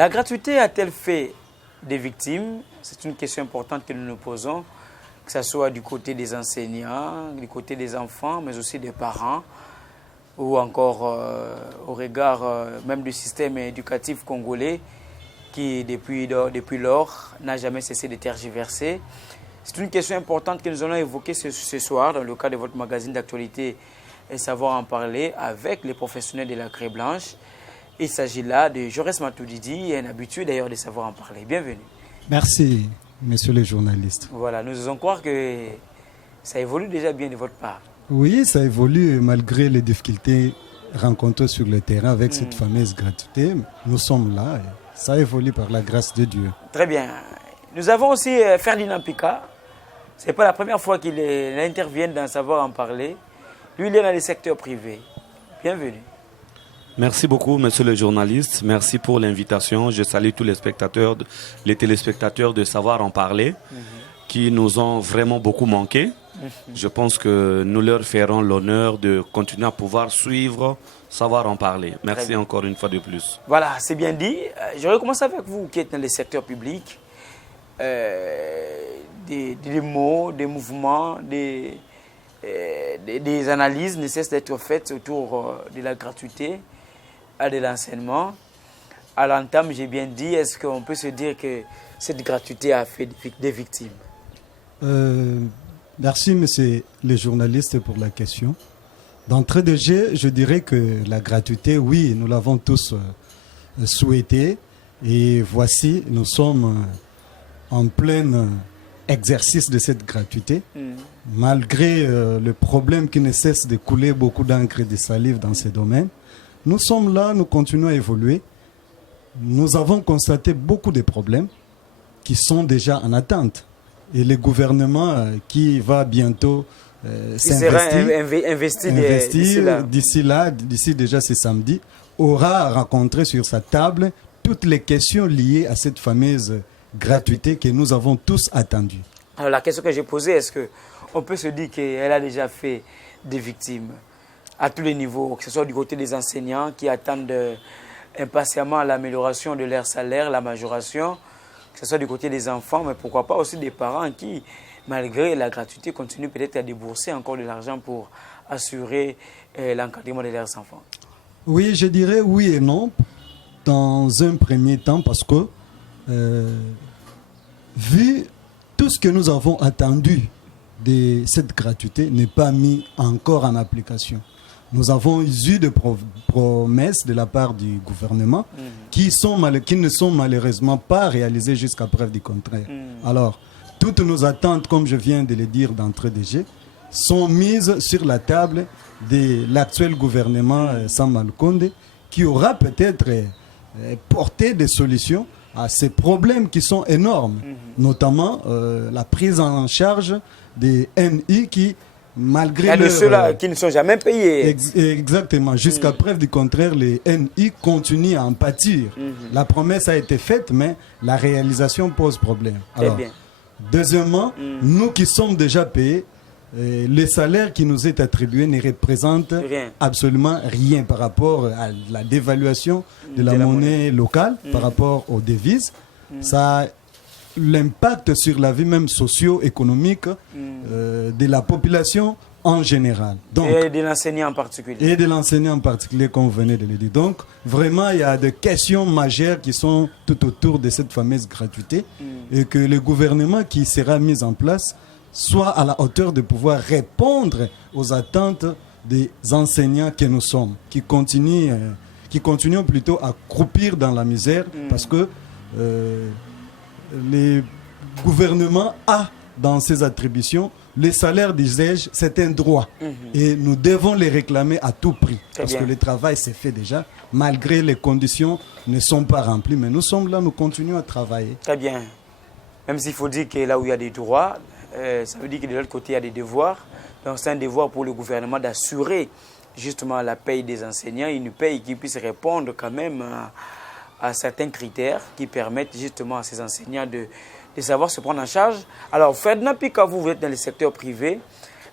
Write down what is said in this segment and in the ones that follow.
La gratuité a-t-elle fait des victimes? C'est une question importante que nous nous posons, que ce soit du côté des enseignants, du côté des enfants, mais aussi des parents, ou encore au regard même du système éducatif congolais qui, depuis lors, n'a jamais cessé de tergiverser. C'est une question importante que nous allons évoquer ce soir dans le cadre de votre magazine d'actualité et savoir en parler avec les professionnels de la Craie Blanche. Il s'agit là de Jaurès Matoudidi, un habitué d'ailleurs de savoir en parler. Bienvenue. Merci, messieurs les journalistes. Voilà, nous osons croire que ça évolue déjà bien de votre part. Oui, ça évolue malgré les difficultés rencontrées sur le terrain avec cette fameuse gratuité. Nous sommes là et ça évolue par la grâce de Dieu. Très bien. Nous avons aussi Ferdinand Pika. Ce n'est pas la première fois qu'il intervient dans Savoir en parler. Lui, il est dans le secteur privé. Bienvenue. Merci beaucoup, monsieur le journaliste. Merci pour l'invitation. Je salue tous les téléspectateurs de Savoir en parler, qui nous ont vraiment beaucoup manqué. Je pense que nous leur ferons l'honneur de continuer à pouvoir suivre Savoir en parler. Merci encore une fois de plus. Voilà, c'est bien dit. Je vais commencer avec vous qui êtes dans le secteur public. Des mots, des mouvements, des analyses ne cessent d'être faites autour de la gratuité, de l'enseignement. À l'entame, j'ai bien dit, est-ce qu'on peut se dire que cette gratuité a fait des victimes? Merci, monsieur les journalistes, pour la question. D'entrée de jeu, je dirais que la gratuité, oui, nous l'avons tous souhaité. Et voici, nous sommes en plein exercice de cette gratuité. Malgré le problème qui ne cesse de couler beaucoup d'encre et de salive dans ces domaines, nous sommes là, nous continuons à évoluer. Nous avons constaté beaucoup de problèmes qui sont déjà en attente. Et le gouvernement qui va bientôt investir d'ici déjà ce samedi, aura rencontré sur sa table toutes les questions liées à cette fameuse gratuité que nous avons tous attendue. Alors la question que j'ai posée, est-ce qu'on peut se dire qu'elle a déjà fait des victimes à tous les niveaux, que ce soit du côté des enseignants qui attendent impatiemment l'amélioration de leur salaire, la majoration, que ce soit du côté des enfants, mais pourquoi pas aussi des parents qui, malgré la gratuité, continuent peut-être à débourser encore de l'argent pour assurer l'encadrement de leurs enfants? Oui, je dirais oui et non, dans un premier temps, parce que vu tout ce que nous avons attendu de cette gratuité n'est pas mis encore en application. Nous avons eu des promesses de la part du gouvernement qui ne sont malheureusement pas réalisées jusqu'à preuve du contraire. Alors, toutes nos attentes, comme je viens de le dire d'entrée de jeu, sont mises sur la table de l'actuel gouvernement Samba Lukonde, qui aura peut-être porté des solutions à ces problèmes qui sont énormes, notamment la prise en charge des NI qui, malgré ceux-là qui ne sont jamais payés. Exactement. Jusqu'à preuve du contraire, les NI continuent à en pâtir. La promesse a été faite, mais la réalisation pose problème. Alors, deuxièmement, nous qui sommes déjà payés, le salaire qui nous est attribué ne représente absolument rien par rapport à la dévaluation de la monnaie locale, par rapport aux devises. Ça a l'impact sur la vie même socio-économique de la population en général. Donc, et de l'enseignant en particulier. Et de l'enseignant en particulier, comme vous venez de le dire. Donc, vraiment, il y a des questions majeures qui sont tout autour de cette fameuse gratuité et que le gouvernement qui sera mis en place soit à la hauteur de pouvoir répondre aux attentes des enseignants que nous sommes, qui continuent plutôt à croupir dans la misère parce que le gouvernement a dans ses attributions les salaires d'usage, c'est un droit et nous devons les réclamer à tout prix parce que le travail s'est fait déjà, malgré les conditions ne sont pas remplies, mais nous sommes là, nous continuons à travailler. Très bien. Même s'il faut dire que là où il y a des droits, ça veut dire que de l'autre côté, il y a des devoirs. Donc, c'est un devoir pour le gouvernement d'assurer justement la paye des enseignants, une paye qui puisse répondre quand même à certains critères qui permettent justement à ces enseignants de savoir se prendre en charge. Alors, Ferdinand Pika, vous êtes dans le secteur privé.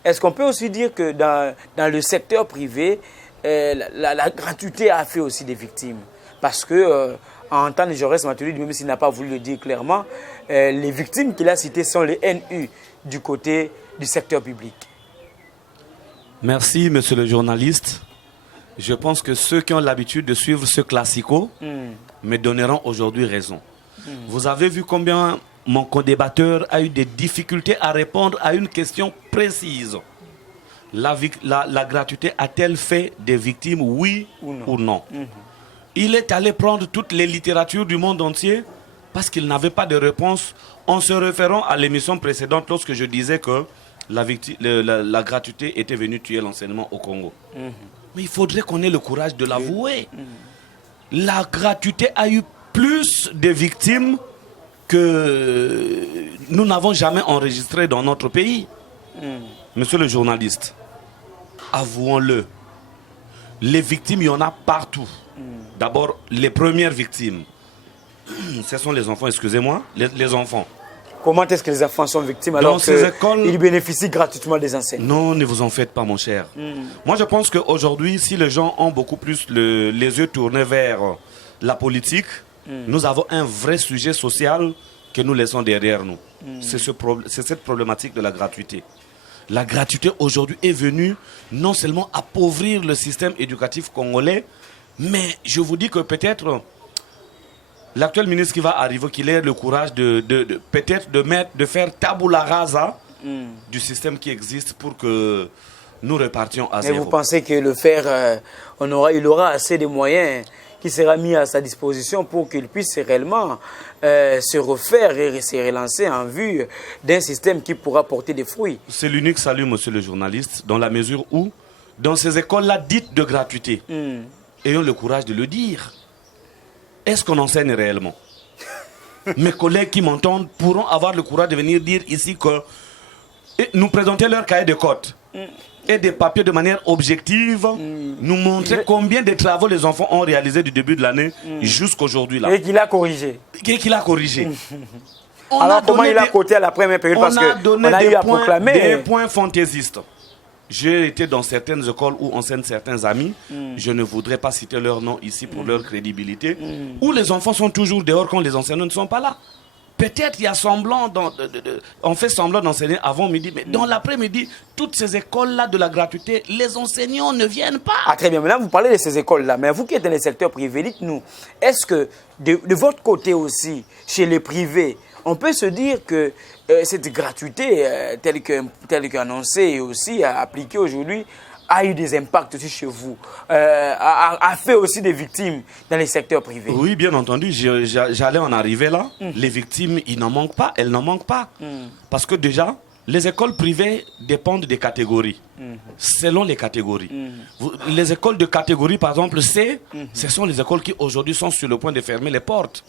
Est-ce qu'on peut aussi dire que dans le secteur privé, la gratuité a fait aussi des victimes? Parce que, en temps de Jaurès Matuidi, même s'il n'a pas voulu le dire clairement, les victimes qu'il a citées sont les NU du côté du secteur public. Merci, monsieur le journaliste. Je pense que ceux qui ont l'habitude de suivre ce classico me donneront aujourd'hui raison. Vous avez vu combien mon co-débatteur a eu des difficultés à répondre à une question précise. La gratuité a-t-elle fait des victimes, oui ou non? Il est allé prendre toutes les littératures du monde entier parce qu'il n'avait pas de réponse en se référant à l'émission précédente lorsque je disais que la gratuité était venue tuer l'enseignement au Congo. Mais il faudrait qu'on ait le courage de l'avouer. La gratuité a eu plus de victimes que nous n'avons jamais enregistrées dans notre pays. Monsieur le journaliste, avouons-le, les victimes, il y en a partout. D'abord, les premières victimes, ce sont les enfants, excusez-moi, les enfants. Comment est-ce que les enfants sont victimes alors qu'ils bénéficient gratuitement des enseignants? Non, ne vous en faites pas, mon cher. Moi, je pense qu'aujourd'hui, si les gens ont beaucoup plus les yeux tournés vers la politique, nous avons un vrai sujet social que nous laissons derrière nous. C'est cette problématique de la gratuité. La gratuité aujourd'hui est venue non seulement appauvrir le système éducatif congolais, mais je vous dis que peut-être l'actuel ministre qui va arriver, qu'il ait le courage peut-être de faire tabula rasa du système qui existe pour que nous repartions à zéro. Et vous pensez que le faire, il aura assez de moyens qui sera mis à sa disposition pour qu'il puisse réellement se refaire et se relancer en vue d'un système qui pourra porter des fruits? C'est l'unique salut, monsieur le journaliste, dans la mesure où, dans ces écoles-là dites de gratuité, ayons le courage de le dire. Est-ce qu'on enseigne réellement? Mes collègues qui m'entendent pourront avoir le courage de venir dire ici que nous présenter leur cahier de codes et des papiers de manière objective, nous montrer combien de travaux les enfants ont réalisés du début de l'année jusqu'à aujourd'hui. Et qu'il a corrigé. Alors comment il a coté à la première période? Parce qu'on a eu à proclamer des points fantaisistes. J'ai été dans certaines écoles où enseignent certains amis, je ne voudrais pas citer leur nom ici pour leur crédibilité, où les enfants sont toujours dehors quand les enseignants ne sont pas là. Peut-être il y a semblant, on fait semblant d'enseigner avant midi, mais dans l'après-midi, toutes ces écoles-là de la gratuité, les enseignants ne viennent pas. Ah, très bien, maintenant vous parlez de ces écoles-là, mais vous qui êtes dans le secteur privé, dites-nous, est-ce que de votre côté aussi, chez les privés, on peut se dire que cette gratuité, telle qu'annoncée et aussi appliquée aujourd'hui, a eu des impacts aussi chez vous, a fait aussi des victimes dans les secteurs privés? Oui, bien entendu, j'allais en arriver là. Les victimes, ils n'en manquent pas, elles n'en manquent pas. Parce que déjà, les écoles privées dépendent des catégories, selon les catégories. Les écoles de catégorie, par exemple C, ce sont les écoles qui aujourd'hui sont sur le point de fermer les portes.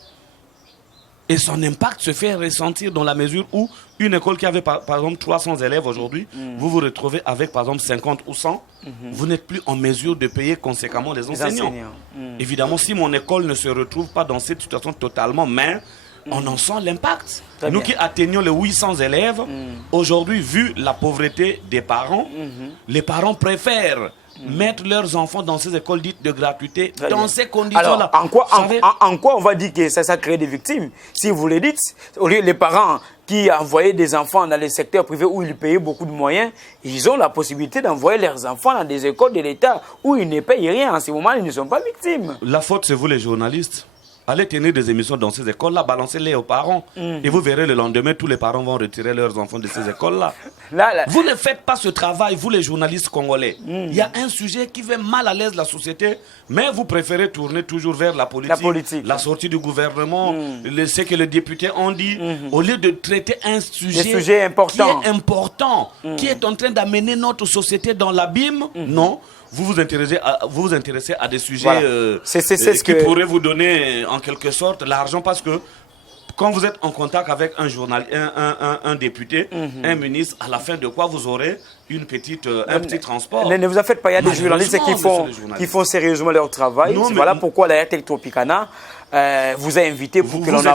Et son impact se fait ressentir dans la mesure où une école qui avait par exemple 300 élèves aujourd'hui, vous vous retrouvez avec par exemple 50 ou 100, vous n'êtes plus en mesure de payer conséquemment les enseignants. Évidemment, si mon école ne se retrouve pas dans cette situation totalement, mais on en sent l'impact. Nous qui atteignons les 800 élèves, aujourd'hui, vu la pauvreté des parents, les parents préfèrent mettre leurs enfants dans ces écoles dites de gratuité, dans ces conditions-là. En quoi on va dire que ça crée des victimes? Si vous le dites, au lieu les parents qui envoyaient des enfants dans les secteurs privés où ils payaient beaucoup de moyens, ils ont la possibilité d'envoyer leurs enfants dans des écoles de l'État où ils ne payent rien. En ce moment, ils ne sont pas victimes. La faute, c'est vous les journalistes. Allez tenir des émissions dans ces écoles-là, balancez-les aux parents. Et vous verrez le lendemain, tous les parents vont retirer leurs enfants de ces écoles-là. Vous ne faites pas ce travail, vous les journalistes congolais. Il y a un sujet qui fait mal à l'aise la société, mais vous préférez tourner toujours vers la politique. La sortie du gouvernement, ce que les députés ont dit, au lieu de traiter un sujet important, qui est en train d'amener notre société dans l'abîme. Non. Vous vous intéressez à des sujets qui pourraient vous donner en quelque sorte l'argent, parce que quand vous êtes en contact avec un député, un ministre, à la fin de quoi vous aurez un petit transport. Ne vous en faites pas, il y a des journalistes qui font sérieusement leur travail. Voilà pourquoi la RTL Tropicana vous a invité pour que l'on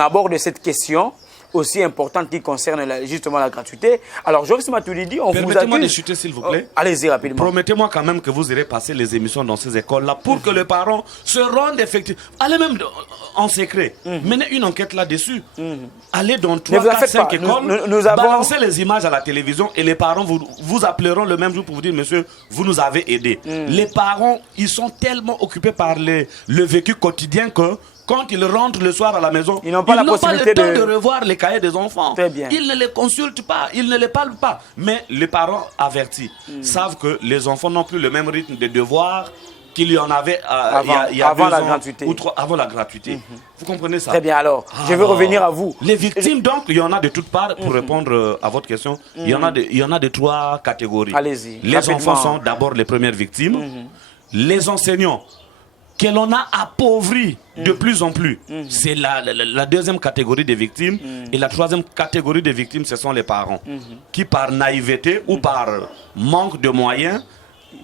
aborde cette question. aussi importantes qui concernent justement la gratuité. Alors, Joris Matuidi, on vous accuse... Permettez-moi de chuter, s'il vous plaît. Allez-y rapidement. Promettez-moi quand même que vous irez passer les émissions dans ces écoles-là pour que les parents se rendent effectivement. Allez même en secret. Menez une enquête là-dessus. Allez dans 3, 4, 5 écoles. Nous avons... Balancez les images à la télévision et les parents vous appelleront le même jour pour vous dire, monsieur, vous nous avez aidés. Les parents, ils sont tellement occupés par le vécu quotidien que quand ils rentrent le soir à la maison, ils n'ont pas, le temps de revoir les cahiers des enfants. Très bien. Ils ne les consultent pas, ils ne les parlent pas. Mais les parents avertis savent que les enfants n'ont plus le même rythme de devoirs qu'il y en avait il y a avant 2 la ans gratuité. ou 3 avant la gratuité. Vous comprenez ça? Très bien, alors, je vais revenir à vous. Les victimes, donc, il y en a de toutes parts. Pour répondre à votre question, il y en a de 3 catégories. Allez-y. Les rapidement. enfants sont d'abord les premières victimes. Les enseignants, que l'on a appauvris de plus en plus. C'est la deuxième catégorie des victimes. Et la troisième catégorie des victimes, ce sont les parents. Qui, par naïveté ou par manque de moyens,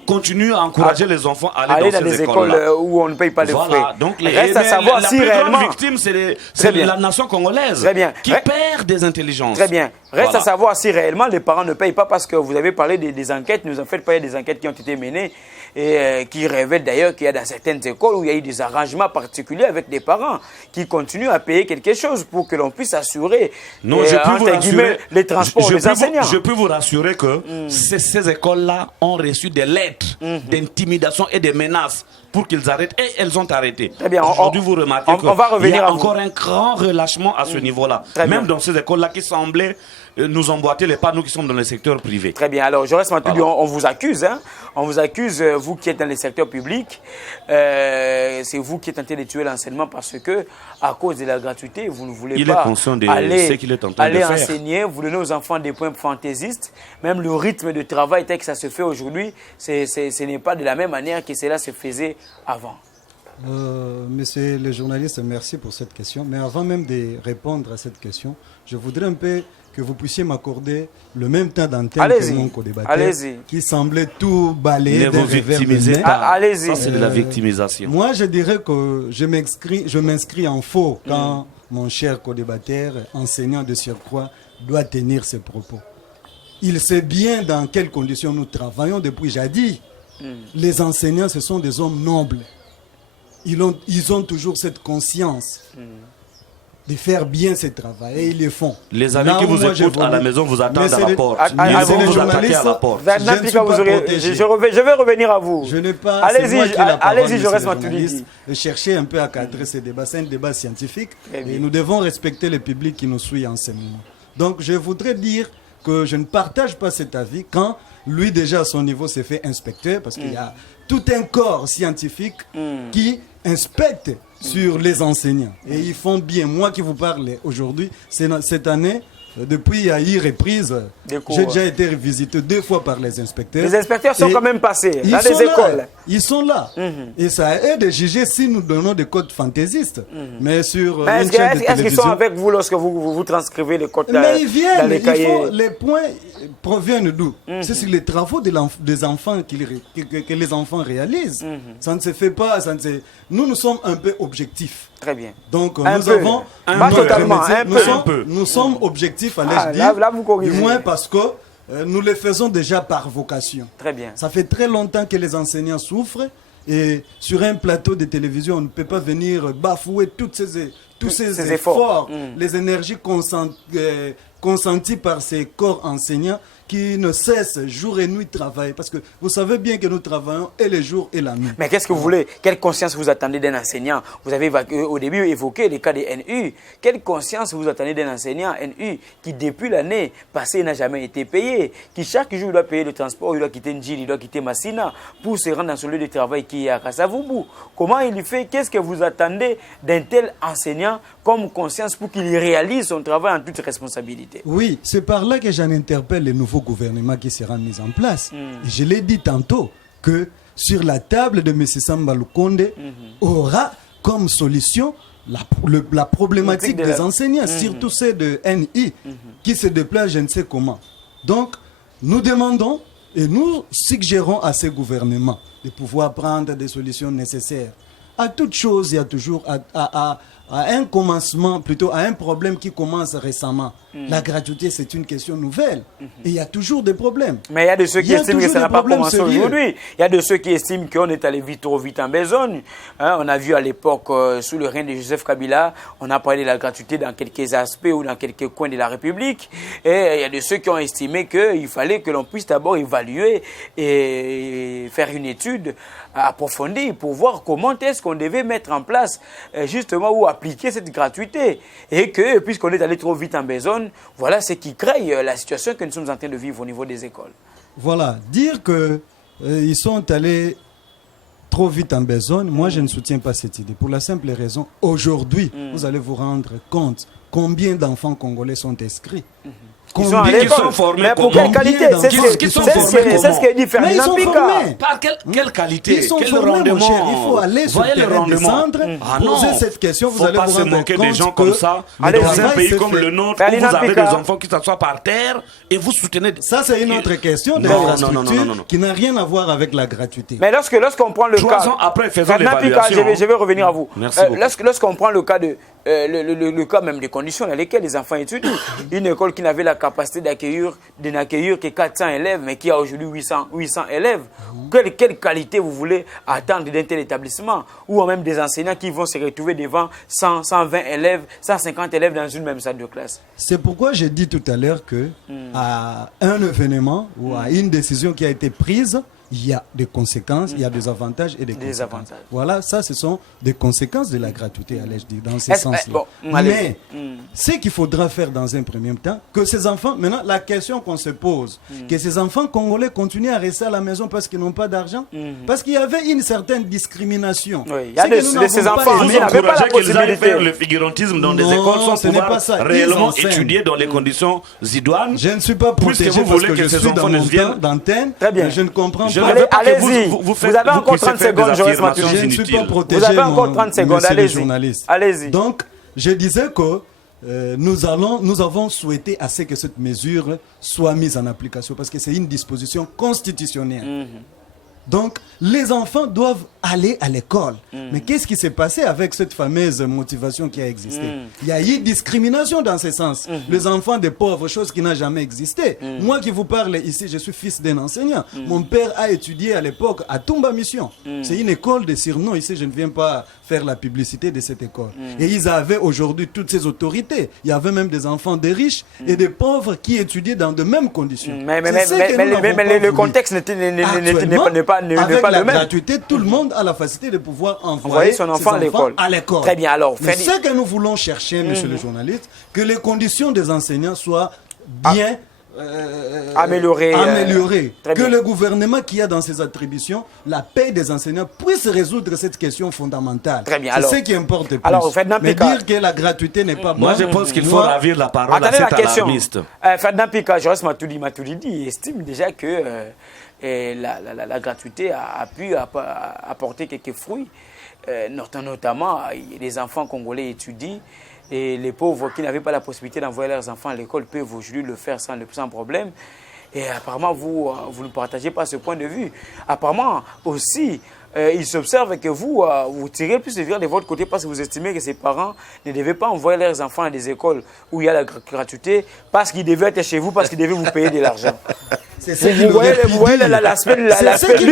continuent à encourager les enfants à aller dans ces écoles où on ne paye pas les frais. Donc reste à savoir la si plus réellement... grande victime, c'est la nation congolaise. Très bien. Qui perd des intelligences. Très bien. Reste à savoir si réellement les parents ne payent pas, parce que vous avez parlé des enquêtes. Nous en fait pas des enquêtes qui ont été menées et qui révèlent d'ailleurs qu'il y a dans certaines écoles où il y a eu des arrangements particuliers avec des parents qui continuent à payer quelque chose pour que l'on puisse assurer les transports des enseignants. Je peux vous rassurer que ces écoles-là ont reçu des lettres d'intimidation et des menaces pour qu'ils arrêtent, et elles ont arrêté. Aujourd'hui, vous remarquez qu'il y a encore un grand relâchement à ce niveau-là. Même dans ces écoles-là qui semblaient nous emboîter les pas, nous qui sommes dans le secteur privé. Très bien. Alors, Joris Matuidi, on vous accuse. Hein? On vous accuse, vous qui êtes dans le secteur public. C'est vous qui êtes tenté de tuer l'enseignement parce que, à cause de la gratuité, vous ne voulez pas aller enseigner. Vous donnez aux enfants des points fantaisistes. Même le rythme de travail tel que ça se fait aujourd'hui, ce n'est pas de la même manière que cela se faisait avant. Monsieur le journaliste, merci pour cette question. Mais avant même de répondre à cette question, je voudrais un peu que vous puissiez m'accorder le même temps d'antenne que mon co-débatteur qui semblait tout balayer d'un revers de main. Allez-y. Ça, c'est de la victimisation. Moi, je dirais que je m'inscris en faux quand mon cher co-débatteur, enseignant de surcroît, doit tenir ses propos. Il sait bien dans quelles conditions nous travaillons depuis jadis. Les enseignants, ce sont des hommes nobles. Ils ont toujours cette conscience de faire bien ce travail et ils le font. Les amis qui vous écoutent à la maison vous attendent à la porte. Ils vont vous attaquer à la porte. Je vais revenir à vous. Je n'ai pas. Allez-y, je reste Matuidi. Chercher un peu à cadrer ce débat. C'est un débat scientifique et nous devons respecter le public qui nous suit en ce moment. Donc je voudrais dire que je ne partage pas cet avis quand lui déjà à son niveau s'est fait inspecteur, parce qu'il y a tout un corps scientifique qui inspecte sur les enseignants. Et ils font bien. Moi qui vous parle aujourd'hui, cette année, depuis à y reprise, j'ai déjà été visité 2 fois par les inspecteurs. Les inspecteurs sont quand même passés dans les écoles. Ils sont là. Et ça aide de juger si nous donnons des codes fantaisistes. Mais sur une chaîne de télévision... Est-ce qu'ils sont avec vous lorsque vous transcrivez les codes Mais ils viennent, dans les cahiers? Les points proviennent d'où? C'est sur les travaux des enfants que les enfants réalisent. Ça ne se fait pas. Nous sommes un peu objectifs. Très bien. Donc nous avons... Pas totalement, nous sommes objectifs, allais-je dire. Là, vous corrigez. Du moins parce que nous le faisons déjà par vocation. Très bien. Ça fait très longtemps que les enseignants souffrent. Et sur un plateau de télévision, on ne peut pas venir bafouer tous ces efforts, les énergies consenties par ces corps enseignants qui ne cessent jour et nuit de travailler. Parce que vous savez bien que nous travaillons et le jour et la nuit. Mais qu'est-ce que vous voulez? Quelle conscience vous attendez d'un enseignant? Vous avez au début évoqué les cas des NU. Quelle conscience vous attendez d'un enseignant NU qui, depuis l'année passée, n'a jamais été payé, qui chaque jour doit payer le transport, il doit quitter Ndjili, il doit quitter Massina pour se rendre dans son lieu de travail qui est à Kasavubu? Comment il fait? Qu'est-ce que vous attendez d'un tel enseignant comme conscience pour qu'il réalise son travail en toute responsabilité? Oui, c'est par là que j'en interpelle les nouveaux gouvernement qui sera mis en place. Et je l'ai dit tantôt que sur la table de M. Samba Lukonde aura comme solution la problématique des enseignants, surtout ceux de NI qui se déplacent je ne sais comment. Donc nous demandons et nous suggérons à ces gouvernements de pouvoir prendre des solutions nécessaires. À toute chose, il y a toujours à un commencement, plutôt à un problème qui commence récemment. La gratuité, c'est une question nouvelle. Et il y a toujours des problèmes. Mais il y a de ceux qui estiment que ça n'a pas commencé aujourd'hui. Il y a de ceux qui estiment qu'on est allé trop vite en besogne. Hein, on a vu à l'époque, sous le règne de Joseph Kabila, on a parlé de la gratuité dans quelques aspects ou dans quelques coins de la République. Et il y a de ceux qui ont estimé qu'il fallait que l'on puisse d'abord évaluer et faire une étude approfondie pour voir comment est-ce qu'on devait mettre en place justement ou appliquer cette gratuité. Et que, puisqu'on est allé trop vite en besogne, voilà ce qui crée la situation que nous sommes en train de vivre au niveau des écoles. Voilà, dire que ils sont allés trop vite en besogne, moi je ne soutiens pas cette idée. Pour la simple raison, aujourd'hui, vous allez vous rendre compte combien d'enfants congolais sont inscrits. Ils sont à l'école, mais pour quelle qualité? C'est ce que dit Ferdinand Pika. Par quelle qualité? Ils sont quel formés, rendement? mon cher. Il faut aller sur le terrain des centres, poser cette question, vous allez vous rendre compte que des gens comme ça, dans un pays comme le nôtre, où vous avez des enfants qui s'assoient par terre et vous soutenez... Ça, c'est une autre question d'infrastructure qui n'a rien à voir avec la gratuité. Mais lorsqu'on prend le cas... 3 ans après, faisons l'évaluation. Je vais revenir à vous. Lorsqu'on prend le cas de... le cas même des conditions dans lesquelles les enfants étudient. Une école qui n'avait la capacité de n'accueillir que 400 élèves, mais qui a aujourd'hui 800 élèves. Quelle qualité vous voulez attendre d'un tel établissement? Ou même des enseignants qui vont se retrouver devant 100, 120 élèves, 150 élèves dans une même salle de classe. C'est pourquoi j'ai dit tout à l'heure que à un événement ou à une décision qui a été prise, il y a des conséquences, il y a des avantages et des conséquences. Voilà, ça, ce sont des conséquences de la gratuité, allais-je dire, dans ce sens-là. Mais ce qu'il faudra faire dans un premier temps, que ces enfants, maintenant, la question qu'on se pose, que ces enfants congolais continuent à rester à la maison parce qu'ils n'ont pas d'argent, parce qu'il y avait une certaine discrimination. Oui, il y a de ces enfants qui n'avaient pas la possibilité de faire le figurantisme dans des écoles sans pouvoir réellement étudier dans les conditions idoines. Je ne suis pas protégé parce que je suis dans mon temps d'antenne, mais je ne comprends pas. Allez-y, vous avez encore 30 secondes, Joël Mathieu. Je ne suis pas protégé, vous avez encore 30 secondes, allez-y. Donc, je disais que nous avons souhaité à ce que cette mesure soit mise en application parce que c'est une disposition constitutionnelle. Donc, les enfants doivent aller à l'école. Mais qu'est-ce qui s'est passé avec cette fameuse motivation qui a existé? Il y a eu discrimination dans ce sens. Les enfants des pauvres, chose qui n'a jamais existé. Moi qui vous parle ici, je suis fils d'un enseignant. Mon père a étudié à l'époque à Tumba Mission. C'est une école de surnom. Ici, je ne viens pas faire la publicité de cette école. Et ils avaient aujourd'hui toutes ces autorités. Il y avait même des enfants des riches et des pauvres qui étudiaient dans de mêmes conditions. Mais le contexte n'est pas avec la le même. Gratuité, tout le monde a la facilité de pouvoir envoyer son enfant à l'école. Très bien, alors. Mais ce que nous voulons chercher, monsieur le journaliste, que les conditions des enseignants soient bien améliorées. Que le gouvernement qui a dans ses attributions la paie des enseignants puisse résoudre cette question fondamentale. Très bien. C'est ce qui importe le plus. Alors, mais dire que la gratuité n'est pas bonne. Moi, je pense qu'il faut ravir la parole à cet alarmiste. Ferdinand Pika, Joël Matuidi estime déjà que la gratuité a pu apporter quelques fruits, notamment les enfants congolais étudient et les pauvres qui n'avaient pas la possibilité d'envoyer leurs enfants à l'école peuvent aujourd'hui le faire sans problème. Et apparemment, vous ne partagez pas ce point de vue. Apparemment aussi, il s'observe que vous tirez le plus de vers de votre côté parce que vous estimez que ces parents ne devaient pas envoyer leurs enfants à des écoles où il y a la gratuité parce qu'ils devaient être chez vous, parce qu'ils devaient vous payer de l'argent. C'est ce qu'il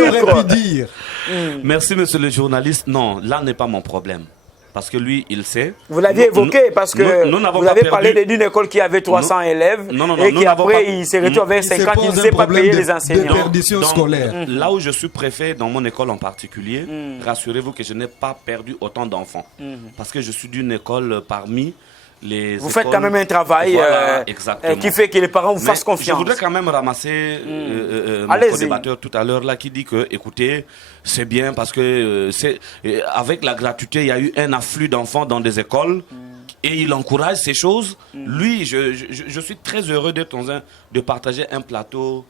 aurait pu dire. Merci, monsieur le journaliste. Non, là n'est pas mon problème. Parce que lui, il sait. Vous l'aviez évoqué parce que vous avez parlé d'une école qui avait 300 élèves et qui après, il s'est retrouvé avec 50, il ne sait pas payer les enseignants. Déperdition scolaire. Là où je suis préfet, dans mon école en particulier, rassurez-vous que je n'ai pas perdu autant d'enfants. Parce que je suis d'une école parmi les Vous faites quand même un travail qui fait que les parents vous fassent confiance. Je voudrais quand même ramasser mon co-débatteur tout à l'heure là qui dit que, écoutez, c'est bien parce que avec la gratuité, il y a eu un afflux d'enfants dans des écoles et il encourage ces choses. Lui, je suis très heureux de partager un plateau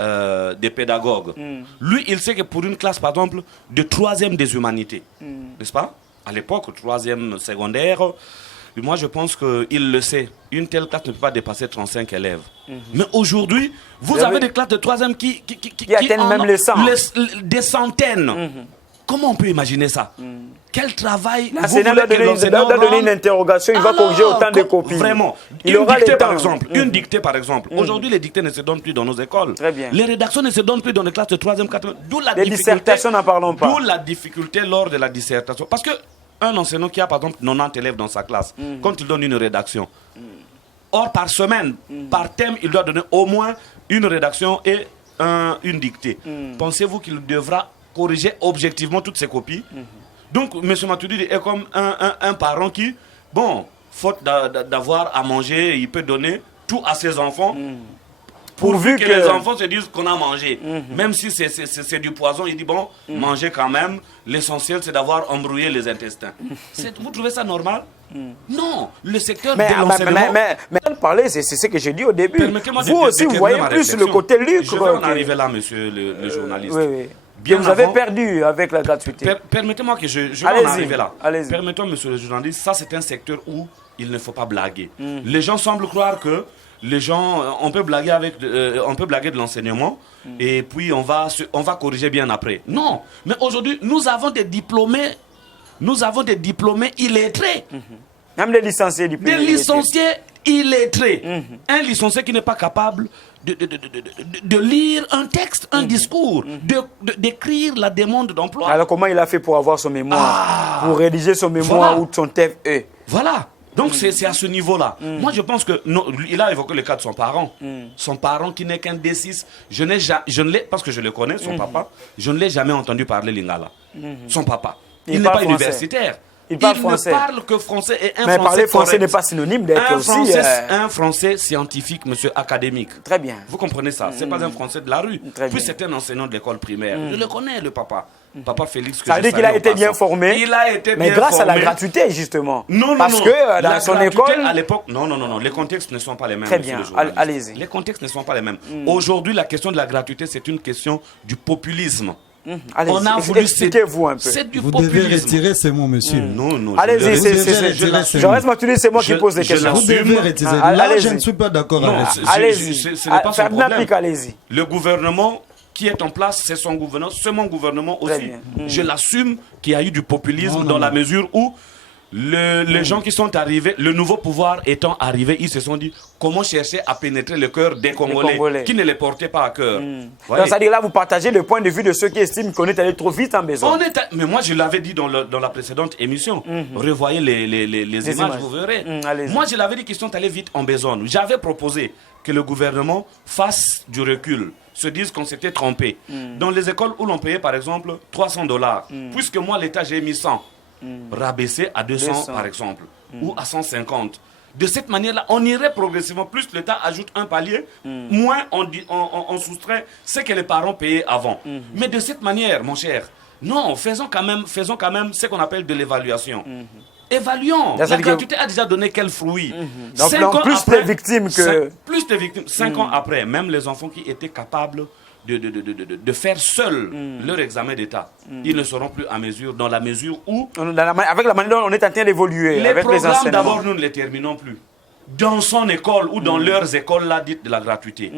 des pédagogues. Lui, il sait que pour une classe, par exemple, de 3e des humanités, n'est-ce pas? À l'époque, 3e secondaire, moi, je pense qu'il le sait. Une telle classe ne peut pas dépasser 35 élèves. Mais aujourd'hui, vous avez des classes de 3e qui atteignent même les 100. Des centaines. Comment on peut imaginer ça? quel travail l'enseignant doit donner une interrogation, il va corriger autant de copies. Vraiment. Il aura dictée, le temps. par exemple. Une dictée, par exemple. Aujourd'hui, les dictées ne se donnent plus dans nos écoles. Très bien. Les rédactions ne se donnent plus dans les classes de 3e, 4e. D'où la Les difficulté. dissertations, n'en parlons pas. D'où la difficulté lors de la dissertation. Parce que un enseignant qui a, par exemple, 90 élèves dans sa classe, quand il donne une rédaction, or, par semaine, par thème, il doit donner au moins une rédaction et une dictée. Pensez-vous qu'il devra corriger objectivement toutes ces copies? Donc, M. Matuidi est comme un parent qui, bon, faute d'avoir à manger, il peut donner tout à ses enfants. Pourvu que les enfants se disent qu'on a mangé. Même si c'est du poison, il dit, bon, mangez quand même. L'essentiel, c'est d'avoir embrouillé les intestins. Vous trouvez ça normal? Non. Le secteur de l'enseignement... Mais parler, c'est ce que j'ai dit au début. Vous aussi, vous voyez plus le côté lucre. Je vais en arriver là, monsieur le journaliste. Oui. Bien vous avez perdu avec la gratuité. Permettez-moi que je vais en arriver là. Permettez-moi, monsieur le journaliste, ça c'est un secteur où il ne faut pas blaguer. Les gens semblent croire que on peut blaguer de l'enseignement et puis on va corriger bien après. Non, mais aujourd'hui nous avons des diplômés illettrés. Même des licenciés diplômés. Des licenciés illettrés. Un licencié qui n'est pas capable de lire un texte, un discours, d'écrire la demande d'emploi. Alors comment il a fait pour avoir son mémoire, pour rédiger son mémoire ou son TFE? Voilà. Donc c'est à ce niveau-là. Moi je pense que il a évoqué le cas de son parent. Son parent qui n'est qu'un D6. Parce que je le connais, son papa, je ne l'ai jamais entendu parler lingala. Son papa. Il n'est pas universitaire. Il ne parle que français et un français. Mais parler français n'est pas synonyme d'être aussi... Un français scientifique, monsieur, académique. Très bien. Vous comprenez ça? Ce n'est pas un français de la rue. Puis c'est un enseignant de l'école primaire. Je le connais, le papa. Papa Félix. Ça veut dire qu'il a été bien formé. Il a été bien formé. Mais grâce à la gratuité, justement. Non. Parce que dans son école... à l'époque... Non. Les contextes ne sont pas les mêmes. Très bien. Allez-y. Les contextes ne sont pas les mêmes. Aujourd'hui, la question de la gratuité, c'est une question du populisme. On a voulu expliquez-vous un peu. C'est du Vous populisme. devez retirer ces mots, monsieur. Non. Allez-y, c'est moi qui pose des questions. Vous devez retirer. Là, je ne suis pas d'accord avec ça. Allez-y. Ce n'est pas son problème. Allez-y. Le gouvernement qui est en place, c'est son gouvernement, c'est mon gouvernement aussi. Je l'assume qu'il y a eu du populisme dans la mesure où les gens qui sont arrivés, le nouveau pouvoir étant arrivé, ils se sont dit comment chercher à pénétrer le cœur des Congolais qui ne les portaient pas à cœur. Donc ça dit là, vous partagez le point de vue de ceux qui estiment qu'on est allé trop vite en besoin. Mais moi, je l'avais dit dans la précédente émission. Revoyez les images, vous verrez. Moi, je l'avais dit qu'ils sont allés vite en besogne. J'avais proposé que le gouvernement fasse du recul, se dise qu'on s'était trompé. Dans les écoles où l'on payait, par exemple, $300, puisque moi, l'État, j'ai mis 100. Rabaisser à 200 par exemple, ou à 150. De cette manière-là, on irait progressivement. Plus l'État ajoute un palier, moins on soustrait ce que les parents payaient avant. Mais de cette manière, mon cher, non, faisons quand même ce qu'on appelle de l'évaluation. Évaluons. La gratuité a déjà donné quel fruit. Donc plus de victimes que... Plus de victimes. 5 ans après, même les enfants qui étaient capables de faire seuls leur examen d'État. Ils ne seront plus à mesure, dans la mesure où... Avec la manière dont on est en train d'évoluer. Les programmes, d'abord, nous ne les terminons plus. Dans son école ou dans leurs écoles, là, dites de la gratuité.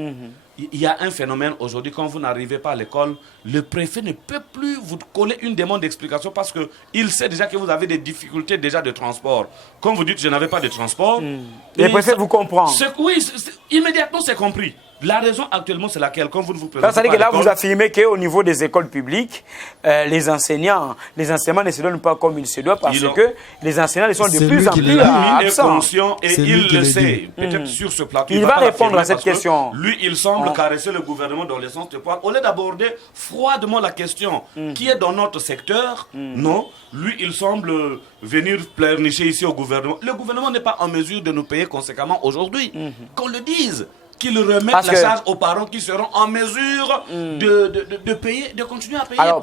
Il y a un phénomène aujourd'hui, quand vous n'arrivez pas à l'école, le préfet ne peut plus vous coller une demande d'explication parce qu'il sait déjà que vous avez des difficultés déjà de transport. Quand vous dites je n'avais pas de transport... Le préfet vous comprend. Oui, immédiatement c'est compris. La raison actuellement, c'est laquelle? Quand vous ne vous présentez ça veut dire que là, vous affirmez qu'au niveau des écoles publiques, les enseignements ne se donnent pas comme il se doit parce que les enseignants sont de plus en plus absents. Il est conscient et il le sait. Peut-être sur ce plateau. Il va répondre à cette question. Lui, il semble caresser le gouvernement dans le sens de poil. Au lieu d'aborder froidement la question qui est dans notre secteur, non. Lui, il semble venir pleurnicher ici au gouvernement. Le gouvernement n'est pas en mesure de nous payer conséquemment aujourd'hui. Qu'on le dise. Qu'ils remettent la charge aux parents qui seront en mesure de payer, de continuer à payer. Alors,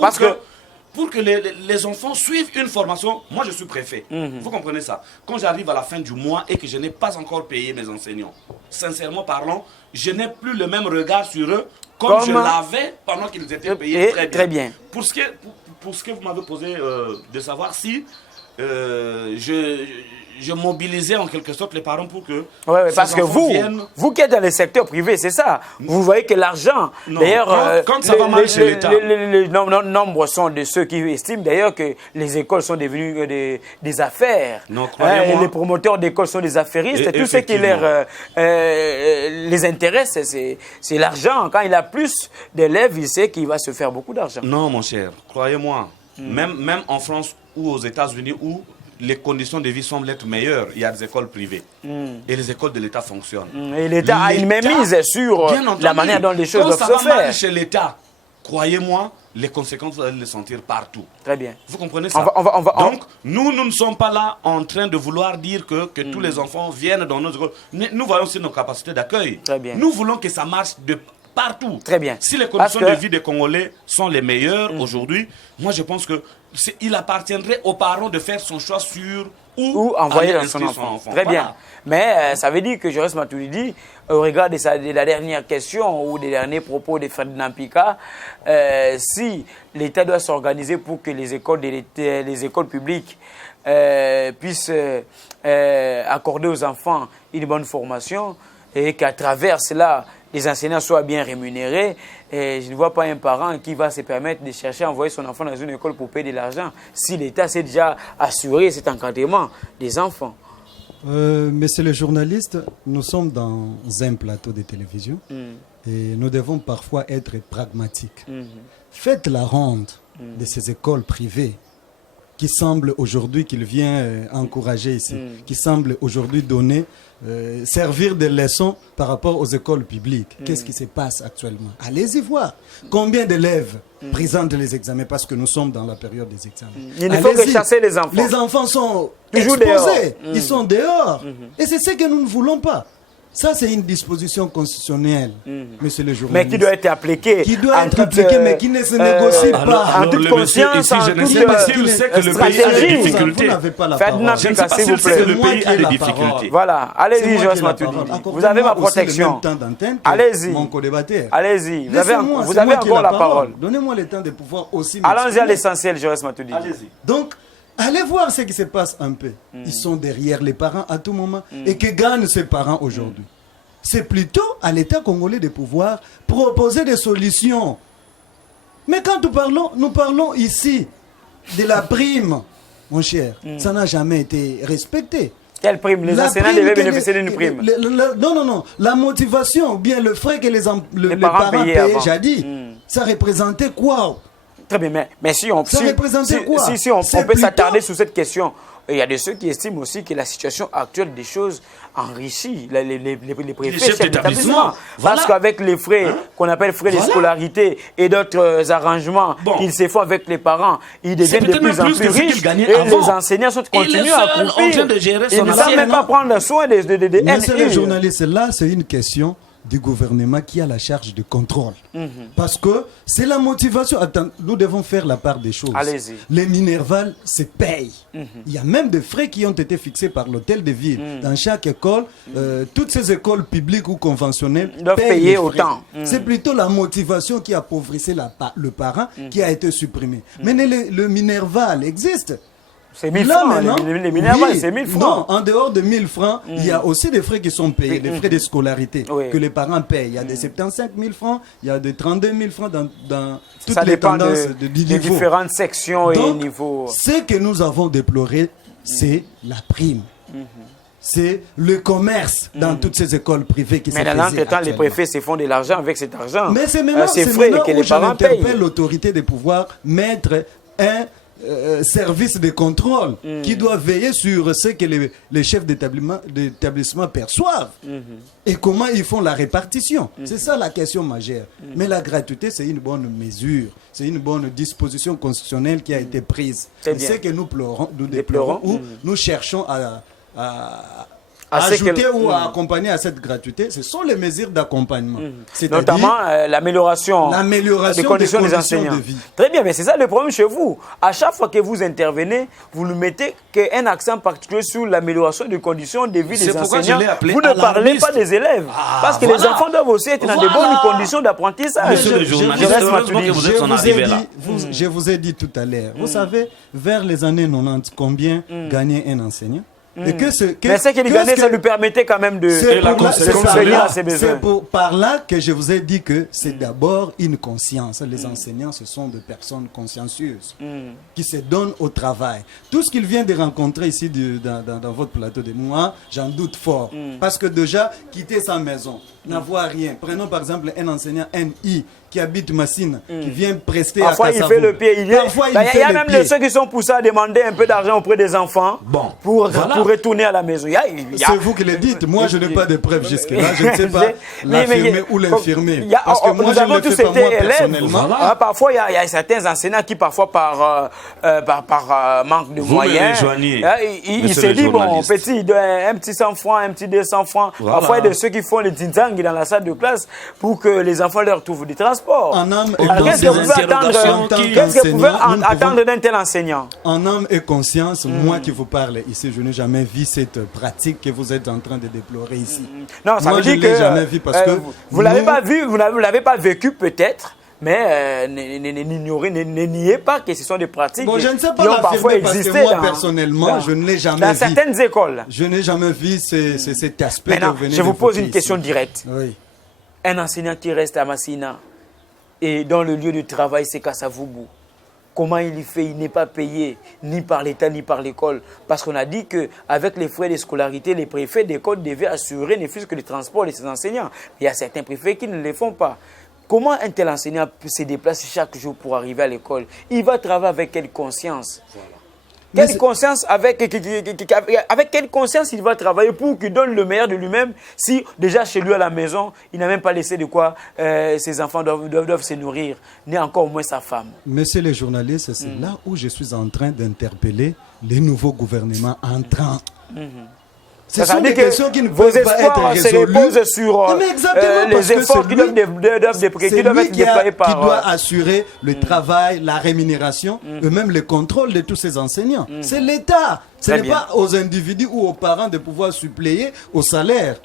pour que les enfants suivent une formation. Moi, je suis préfet. Vous comprenez ça? Quand j'arrive à la fin du mois et que je n'ai pas encore payé mes enseignants, sincèrement parlant, je n'ai plus le même regard sur eux comme je l'avais pendant qu'ils étaient payés très bien. Pour ce que vous m'avez posé de savoir si je mobilisais en quelque sorte les parents pour que... Oui, parce que vous qui êtes dans le secteur privé, c'est ça. Vous voyez que l'argent, d'ailleurs, quand ça va mal chez l'État. Les nombres sont de ceux qui estiment d'ailleurs que les écoles sont devenues des affaires. Non, croyez-moi. Les promoteurs d'écoles sont des affairistes. Tout ce qui les intéresse, c'est l'argent. Quand il a plus d'élèves, il sait qu'il va se faire beaucoup d'argent. Non, mon cher, croyez-moi. Même en France ou aux États-Unis où les conditions de vie semblent être meilleures, il y a des écoles privées. Et les écoles de l'État fonctionnent. Et l'État a une mainmise sur la manière dont les choses doivent se faire. Quand ça va mal chez l'État, croyez-moi, les conséquences, vous allez les sentir partout. Très bien. Vous comprenez ça? Donc, nous ne sommes pas là en train de vouloir dire que tous les enfants viennent dans nos écoles. Nous voyons aussi nos capacités d'accueil. Très bien. Nous voulons que ça marche de partout. Très bien. Si les conditions de vie des Congolais sont les meilleures aujourd'hui, moi je pense que il appartiendrait aux parents de faire son choix sur où envoyer son enfant. Très bien. Mais ça veut dire que Joris Matuidi, au regard de la dernière question ou des derniers propos de Ferdinand Pika, si l'État doit s'organiser pour que les écoles publiques puissent accorder aux enfants une bonne formation et qu'à travers cela, les enseignants soient bien rémunérés, et je ne vois pas un parent qui va se permettre de chercher à envoyer son enfant dans une école pour payer de l'argent si l'État s'est déjà assuré cet encadrement des enfants. Monsieur le journaliste, nous sommes dans un plateau de télévision et nous devons parfois être pragmatiques. Faites la ronde de ces écoles privées qui semblent aujourd'hui, qu'il vient encourager ici, qui semblent aujourd'hui donner, servir de leçons par rapport aux écoles publiques. Qu'est-ce qui se passe actuellement? Allez-y voir. Combien d'élèves présentent les examens parce que nous sommes dans la période des examens. Il ne faut que chasser les enfants. Les enfants sont toujours exposés. Ils sont dehors. Et c'est ce que nous ne voulons pas. Ça, c'est une disposition constitutionnelle, monsieur le journaliste. Mais qui doit être appliquée. Qui doit être appliquée, mais qui ne se négocie pas. En toute conscience, ici, je ne sais pas si vous savez que le pays a des difficultés. Vous n'avez pas la Ferdinand parole. Je ne sais pas si vous savez que le pays a des difficultés. Voilà, allez-y, Joris Matuidi. Vous avez ma protection. Allez-y. Mon co-débatteur. Allez-y. Vous avez encore la parole. Donnez-moi le temps de pouvoir aussi. Allons-y à l'essentiel, Joris Matuidi. Allez-y. Donc, allez voir ce qui se passe un peu. Ils sont derrière les parents à tout moment. Et que gagnent ces parents aujourd'hui? C'est plutôt à l'État congolais de pouvoir proposer des solutions. Mais quand nous parlons ici de la prime, mon cher, ça n'a jamais été respecté. Quelle prime? Les enseignants devaient bénéficier d'une prime. Non. La motivation ou bien le frais que les parents payaient jadis, ça représentait quoi? Très bien, mais si on peut s'attarder sur cette question, il y a de ceux qui estiment aussi que la situation actuelle des choses enrichit les préfets, chefs d'établissement. Parce qu'avec les frais qu'on appelle frais de scolarité et d'autres arrangements qu'ils se font avec les parents, ils deviennent de plus en plus riches et les enseignants continuent à croupir. Ils ne savent même pas prendre soin des Monsieur le journaliste, là, c'est une question du gouvernement qui a la charge de contrôle. Parce que c'est la motivation. Attends, nous devons faire la part des choses. Allez-y. Les Minerval se payent. Il y a même des frais qui ont été fixés par l'hôtel de ville. Dans chaque école, toutes ces écoles publiques ou conventionnelles doivent payer autant. C'est plutôt la motivation qui appauvrissait le parent qui a été supprimée. Mais le Minerval existe. C'est 1000 francs, les Minerval, c'est 1000 francs. Non, en dehors de 1000 francs, il y a aussi des frais qui sont payés, des frais de scolarité que les parents payent. Il y a des 75 000 francs, il y a des 32 000 francs dans toutes les tendances de niveau. Des différentes sections et niveaux. Ce que nous avons déploré, c'est la prime. C'est le commerce dans toutes ces écoles privées qui se faisaient. Mais dans l'entretemps, les préfets se font de l'argent avec cet argent. Mais c'est maintenant, que les parents payent. L'autorité de pouvoir mettre un service de contrôle qui doit veiller sur ce que les chefs d'établissement perçoivent et comment ils font la répartition. C'est ça la question majeure. Mais la gratuité, c'est une bonne mesure, c'est une bonne disposition constitutionnelle qui a été prise. C'est ce que nous déplorons ou nous cherchons à ajouter ou à accompagner à cette gratuité, ce sont les mesures d'accompagnement. Notamment l'amélioration des conditions des enseignants. De vie. Très bien, mais c'est ça le problème chez vous. À chaque fois que vous intervenez, vous ne mettez qu'un accent particulier sur l'amélioration des conditions de vie des enseignants. Vous ne parlez pas des élèves. Parce que les enfants doivent aussi être dans de bonnes conditions d'apprentissage. Monsieur le journaliste, je vous ai dit tout à l'heure, vous savez, vers les années 90, combien gagnait un enseignant? Et Mais ce qu'il gagnait, ça lui permettait quand même de subvenir à ses besoins. C'est par là que je vous ai dit que c'est d'abord une conscience. Les enseignants, ce sont des personnes consciencieuses qui se donnent au travail. Tout ce qu'il vient de rencontrer ici dans votre plateau de moi, j'en doute fort. Parce que déjà, quitter sa maison, n'avoir rien. Prenons par exemple un enseignant NI qui habite Massine, qui vient prester parfois à Kassavou. Il fait le pied. Il y a même ceux qui sont poussés à demander un peu d'argent auprès des enfants pour retourner à la maison. C'est vous qui le dites. Moi, je n'ai pas de preuves jusque-là. Je ne sais pas l'affirmer ou l'infirmer. Parce que moi, je ne le fais pas moi personnellement. Parfois, il y a certains enseignants qui, parfois, par manque de moyens, il se dit, bon, petit, un petit 100 francs, un petit 200 francs. Parfois, il y a de ceux qui font le dindang dans la salle de classe pour que les enfants leur trouvent du transport. Qu'est-ce que vous pouvez attendre d'un tel enseignant? En âme et conscience, moi qui vous parle ici, je n'ai jamais vu cette pratique que vous êtes en train de déplorer ici. Non, ça moi, veut dire je ne l'ai jamais vu parce que vous ne l'avez pas vu, vous ne l'avez pas vécu peut-être. Mais ne niez pas que ce sont des pratiques je ne sais pas qui ont parfois parce existé. Que moi, personnellement, je ne l'ai jamais vu. Dans certaines écoles. Je n'ai jamais vu cet aspect. Maintenant, je vous pose une question directe. Oui. Un enseignant qui reste à Massina et dans le lieu de travail, c'est Kassavoubou. Comment il y fait? Il n'est pas payé ni par l'État ni par l'école. Parce qu'on a dit qu'avec les frais de scolarité, les préfets d'école devaient assurer ne fût-ce que le transport de ses enseignants. Il y a certains préfets qui ne le font pas. Comment un tel enseignant se déplace chaque jour pour arriver à l'école? Il va travailler avec quelle conscience? Avec quelle conscience il va travailler pour qu'il donne le meilleur de lui-même si déjà chez lui à la maison, il n'a même pas laissé de quoi ses enfants doivent se nourrir, ni encore moins sa femme. Monsieur le journaliste, c'est là où je suis en train d'interpeller les nouveaux gouvernements entrants. Ce sont des questions qui ne peuvent pas être résolues. Se reposent sur les efforts qui doivent être déployés par... qui doit assurer le travail, la rémunération et même le contrôle de tous ces enseignants. C'est l'État. Ce n'est pas aux individus ou aux parents de pouvoir suppléer au salaire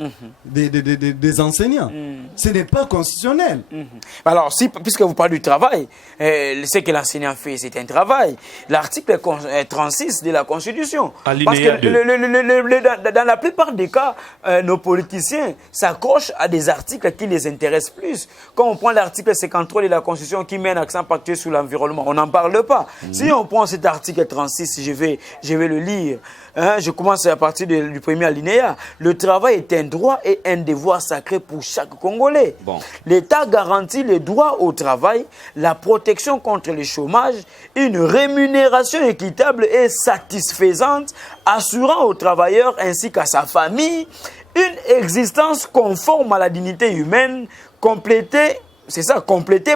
des enseignants. Ce n'est pas constitutionnel. Alors, puisque vous parlez du travail, ce que l'enseignant fait, c'est un travail. L'article 36 de la Constitution. Parce que dans la plupart des cas, nos politiciens s'accrochent à des articles qui les intéressent plus. Quand on prend l'article 53 de la Constitution qui met un accent particulier sur l'environnement, on n'en parle pas. Si on prend cet article 36, je vais le lire. Je commence à partir du premier alinéa. Le travail est un droit et un devoir sacré pour chaque Congolais. L'État garantit le droit au travail, la protection contre le chômage, une rémunération équitable et satisfaisante, assurant aux travailleurs ainsi qu'à sa famille une existence conforme à la dignité humaine, complétée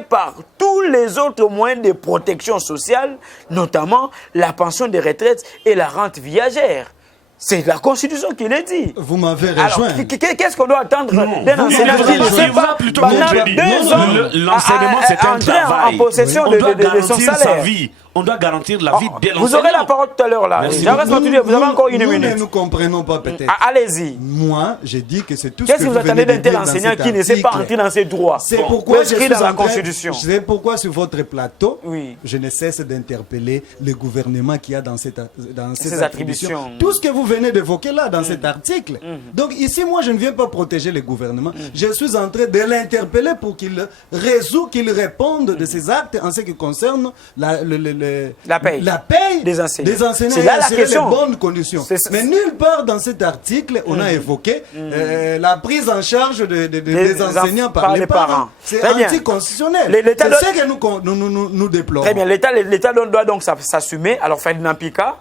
par tous les autres moyens de protection sociale, notamment la pension de retraite et la rente viagère. C'est la Constitution qui le dit. Vous m'avez rejoint. Alors, qu'est-ce qu'on doit attendre d'un enseignant qui ne sait pas pendant 2 ans l'enseignement, c'est un travail. En possession de son salaire. Sa vie. On doit garantir la vie de l'enseignant. Vous aurez la parole tout à l'heure là. Vous avez encore une minute. Nous ne nous comprenons pas peut-être. Allez-y. Moi, j'ai dit que c'est tout ce que vous attendez d'un tel enseignant qui ne sait pas entrer dans ses droits? C'est pourquoi je suis dans la Constitution. C'est pourquoi sur votre plateau, je ne cesse d'interpeller le gouvernement qui a dans ces attributions. Tout ce que vous venez d'évoquer là dans cet article. Donc ici, moi, je ne viens pas protéger le gouvernement. Je suis en train de l'interpeller pour qu'il réponde de ses actes en ce qui concerne la paye des enseignants. C'est là la question. Les bonnes conditions. Mais nulle part dans cet article, on a évoqué la prise en charge des enseignants par les parents. C'est anticonstitutionnel. C'est ce que nous déplorons. Très bien. L'État doit donc s'assumer. Alors, Ferdinand Pika,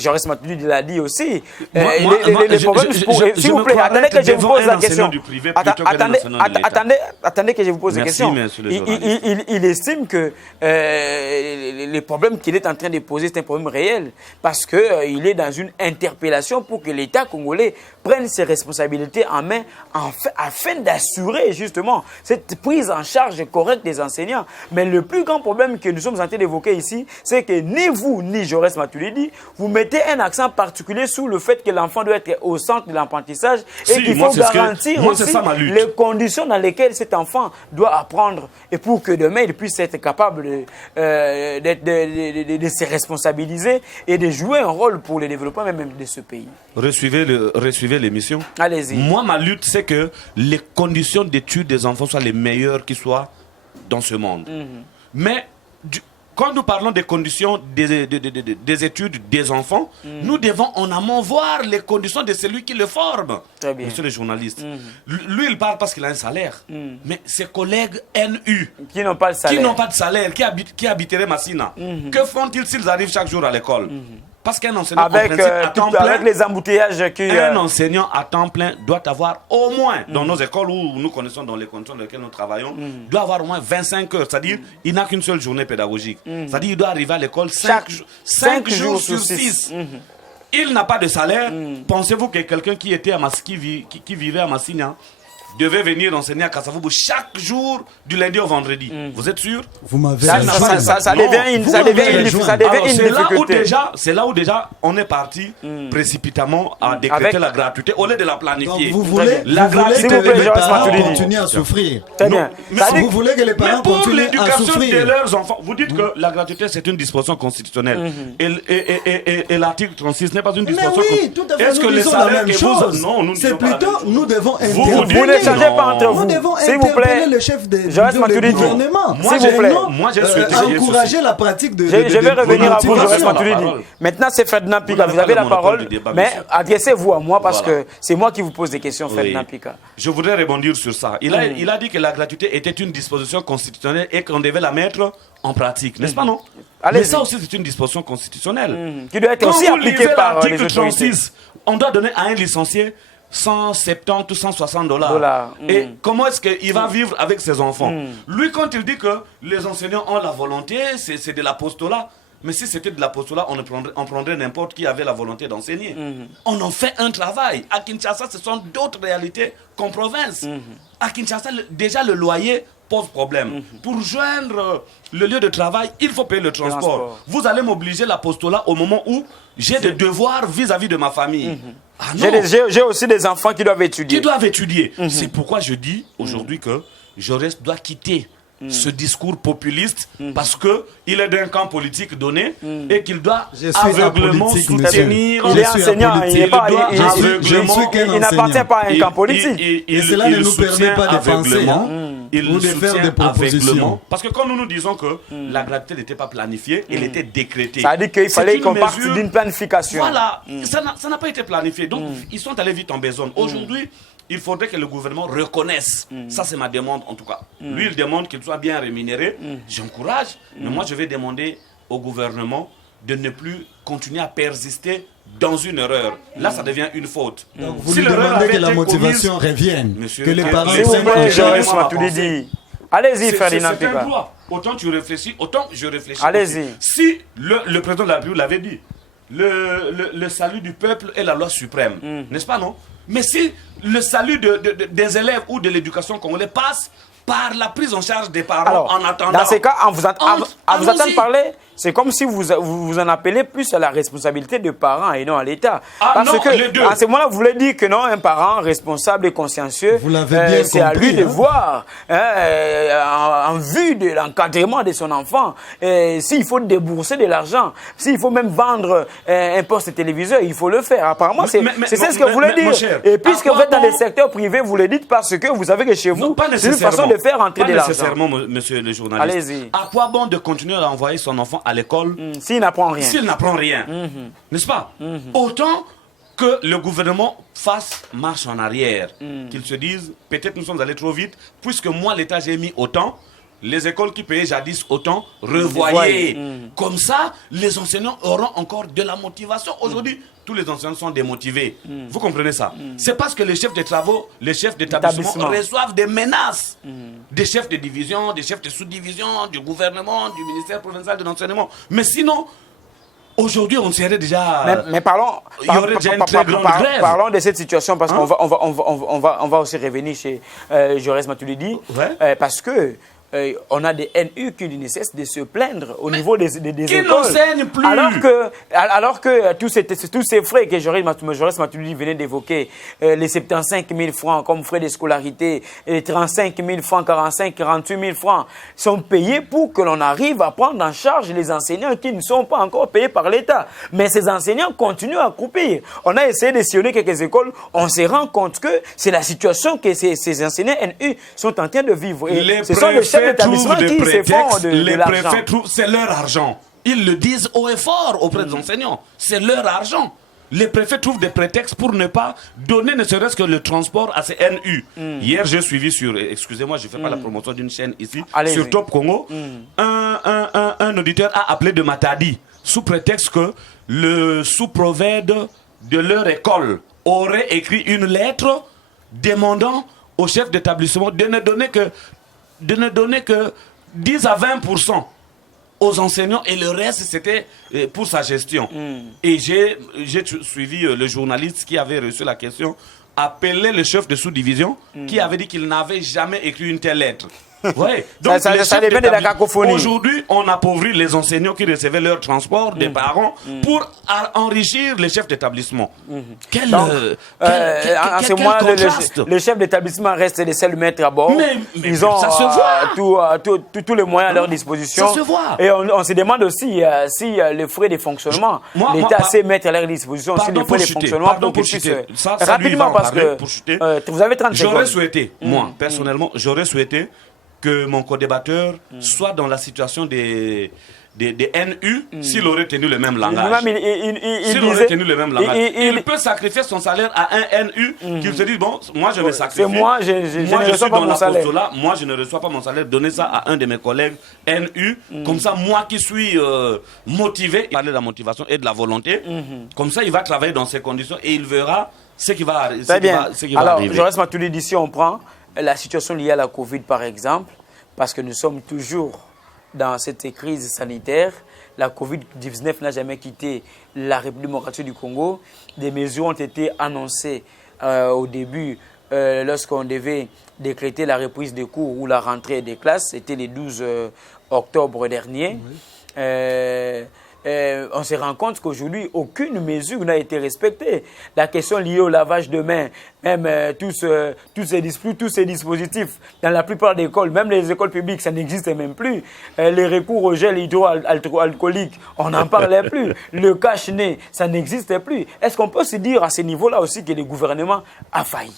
Joris Mathieu l'a dit aussi. Les problèmes, s'il vous plaît, attendez que je vous pose la question. Attendez que je vous pose la question. Il estime que le problème qu'il est en train de poser, c'est un problème réel. Parce qu'il est dans une interpellation pour que l'État congolais prenne ses responsabilités en main afin d'assurer justement cette prise en charge correcte des enseignants. Mais le plus grand problème que nous sommes en train d'évoquer ici, c'est que ni vous, ni Jaurès Matuidi, vous mettez un accent particulier sur le fait que l'enfant doit être au centre de l'apprentissage et qu'il faut garantir aussi les conditions dans lesquelles cet enfant doit apprendre et pour que demain il puisse être capable de se responsabiliser et de jouer un rôle pour le développement même de ce pays. Resuivez l'émission. Allez-y. Moi, ma lutte, c'est que les conditions d'études des enfants soient les meilleures qui soient dans ce monde. Mais quand nous parlons des conditions des études des enfants, nous devons en amont voir les conditions de celui qui le forme. Très bien. Monsieur le journaliste. Lui, il parle parce qu'il a un salaire. Mais ses collègues NU, qui n'ont pas de salaire, qui habiteraient Massina, que font-ils s'ils arrivent chaque jour à l'école? Parce qu'un enseignant avec les embouteillages un enseignant à temps plein doit avoir au moins, dans nos écoles où nous connaissons dans les conditions dans lesquelles nous travaillons, doit avoir au moins 25 heures. C'est-à-dire, il n'a qu'une seule journée pédagogique. C'est-à-dire, il doit arriver à l'école 5 jours sur 6. Il n'a pas de salaire. Pensez-vous que quelqu'un qui vivait à Massina devait venir enseigner à Kasavubu chaque jour du lundi au vendredi? Vous êtes sûr? Vous m'avez ça devient une difficulté. C'est là où déjà on est parti précipitamment à décréter la gratuité au lieu de la planifier. Donc vous voulez que les parents continuent à souffrir. Très bien. Vous voulez que les parents continuent à souffrir. De leurs enfants. Vous dites que la gratuité c'est une disposition constitutionnelle. Et l'article 36 n'est pas une disposition constitutionnelle. Mais oui, tout à fait. Est-ce que les salaires que vous... Non, c'est plutôt nous devons intervenir. Ne changez pas entre vous. Nous devons s'il vous plaît, le chef du gouvernement. S'il vous plaît, moi j'ai souhaité encourager la pratique de. Je vais revenir à vous, Jaurès Matuidi. Maintenant, c'est Ferdinand Pika. Vous avez la parole, mais adressez-vous à moi parce que c'est moi qui vous pose des questions, Ferdinand Pika. Je voudrais rebondir sur ça. Il a dit que la gratuité était une disposition constitutionnelle et qu'on devait la mettre en pratique, n'est-ce pas, non? Mais ça aussi, c'est une disposition constitutionnelle. Qui doit être aussi appliquée par les autorités. 36, on doit donner à un licencié 170 ou 160 $. Et comment est-ce qu'il va vivre avec ses enfants? Lui, quand il dit que les enseignants ont la volonté, c'est de l'apostolat. Mais si c'était de l'apostolat, on prendrait n'importe qui avait la volonté d'enseigner. On en fait un travail. À Kinshasa, ce sont d'autres réalités qu'en province. À Kinshasa, déjà le loyer pose problème. Pour joindre le lieu de travail, il faut payer le transport. Vous allez m'obliger l'apostolat au moment où j'ai des devoirs vis-à-vis de ma famille. J'ai aussi des enfants qui doivent étudier. C'est pourquoi je dis aujourd'hui que Jaurès doit quitter ce discours populiste parce qu'il est d'un camp politique donné et qu'il doit aveuglement soutenir. Il est enseignant, il n'appartient pas à un camp politique. Et cela ne nous permet pas de penser ou de faire des propositions. Parce que quand nous disons que la gratuité n'était pas planifiée, elle était décrétée. Ça veut dire qu'il fallait qu'on parte d'une planification. Voilà, ça n'a pas été planifié. Donc ils sont allés vite en besogne. Aujourd'hui, il faudrait que le gouvernement reconnaisse. Ça, c'est ma demande en tout cas. Lui, il demande qu'il soit bien rémunéré. J'encourage. Mais moi, je vais demander au gouvernement de ne plus continuer à persister dans une erreur. Là, ça devient une faute. Donc, vous lui demandez que la motivation revienne. Monsieur, que les parents... Allez-y, Ferdinand Pika. C'est un droit. Autant tu réfléchis, autant je réfléchis. Allez-y. Si le président de la République l'avait dit, le salut du peuple est la loi suprême. N'est-ce pas, non? Mais si le salut des élèves ou de l'éducation congolaise passe par la prise en charge des parents. Alors, en attendant... Dans ces cas, en vous entendre parler, c'est comme si vous en appelez plus à la responsabilité des parents et non à l'État. Parce que à ce moment-là, vous voulez dire que non, un parent responsable et consciencieux, c'est à lui de voir en vue de l'encadrement de son enfant. S'il faut débourser de l'argent, s'il faut même vendre un poste téléviseur, il faut le faire. Apparemment, c'est ce que vous voulez dire. Et puisque vous êtes dans le secteur privé, vous le dites parce que vous savez que chez vous, c'est une façon de faire entrer de l'argent. Pas nécessairement, monsieur le journaliste. Allez-y. À quoi bon de continuer à envoyer son enfant à l'école s'il n'apprend rien? S'il n'apprend rien, n'est-ce pas? Autant que le gouvernement fasse marche en arrière, qu'ils se disent, peut-être nous sommes allés trop vite, puisque moi, l'État, j'ai mis autant, les écoles qui payaient jadis autant, revoyez. Comme ça, les enseignants auront encore de la motivation. Aujourd'hui, tous les enseignants sont démotivés. Vous comprenez ça? C'est parce que les chefs de travaux, les chefs d'établissement reçoivent des menaces des chefs de division, des chefs de sous-division, du gouvernement, du ministère provincial de l'enseignement. Mais sinon, aujourd'hui, on serait déjà... Mais parlons, il y aurait déjà une très grande grève. Parlons de cette situation parce qu'on va aussi revenir chez Jaurès Matuidi. Parce que on a des NU qui ne cessent de se plaindre au niveau des qui écoles. n'enseignent plus. Alors que tous ces frais que Jaurès Matuidi venait d'évoquer, les 75 000 francs comme frais de scolarité, les 35 000 francs, 48 000 francs, sont payés pour que l'on arrive à prendre en charge les enseignants qui ne sont pas encore payés par l'État. Mais ces enseignants continuent à croupir. On a essayé de sillonner quelques écoles, on se rend compte que c'est la situation que ces enseignants NU sont en train de vivre. Et ce sont les chefs d'établissement qui se font de l'argent. Les préfets trouvent, c'est leur argent. Ils le disent haut et fort auprès des enseignants. C'est leur argent. Les préfets trouvent des prétextes pour ne pas donner ne serait-ce que le transport à ces NU. Hier, j'ai suivi sur, excusez-moi, je ne fais pas la promotion d'une chaîne ici, sur Top Congo, un auditeur a appelé de Matadi, sous prétexte que le sous-prophète de leur école aurait écrit une lettre demandant au chef d'établissement de ne donner que 10 à 20% aux enseignants et le reste c'était pour sa gestion. Et j'ai suivi le journaliste qui avait reçu la question, appelé le chef de sous-division qui avait dit qu'il n'avait jamais écrit une telle lettre. Ouais. Donc ça dépend de la cacophonie. Aujourd'hui, on appauvrit les enseignants qui recevaient leur transport des parents pour enrichir les chefs d'établissement. Quel contraste. Le chef d'établissement reste le seul maître à bord. Mais ils ont ça se voit. tous les moyens à leur disposition. Ça se voit. Et on se demande aussi si les frais de fonctionnement, l'État sait mettre à leur disposition aussi les frais de fonctionnement pour qu'ils puissent... Rapidement, parce que vous avez 30 secondes. J'aurais souhaité, moi, personnellement, j'aurais souhaité que mon co-débatteur soit dans la situation des NU s'il aurait tenu le même langage. Il peut sacrifier son salaire à un NU qu'il se dit, bon, moi je vais sacrifier. Moi, je ne reçois pas mon salaire. Moi je ne reçois pas mon salaire. Donnez ça à un de mes collègues NU. Comme ça, moi qui suis motivé, parler de la motivation et de la volonté, comme ça il va travailler dans ces conditions et il verra ce qui va arriver. Alors, je reste Matuidi d'ici, on prend la situation liée à la Covid, par exemple, parce que nous sommes toujours dans cette crise sanitaire. La Covid-19 n'a jamais quitté la République démocratique du Congo. Des mesures ont été annoncées au début, lorsqu'on devait décréter la reprise des cours ou la rentrée des classes. C'était le 12 octobre dernier. On se rend compte qu'aujourd'hui, aucune mesure n'a été respectée. La question liée au lavage de mains, même tous ces dispositifs, dans la plupart des écoles, même les écoles publiques, ça n'existe même plus. Les recours au gel hydroalcoolique, on n'en parlait plus. Le cache-nez, ça n'existe plus. Est-ce qu'on peut se dire à ce niveau-là aussi que le gouvernement a failli?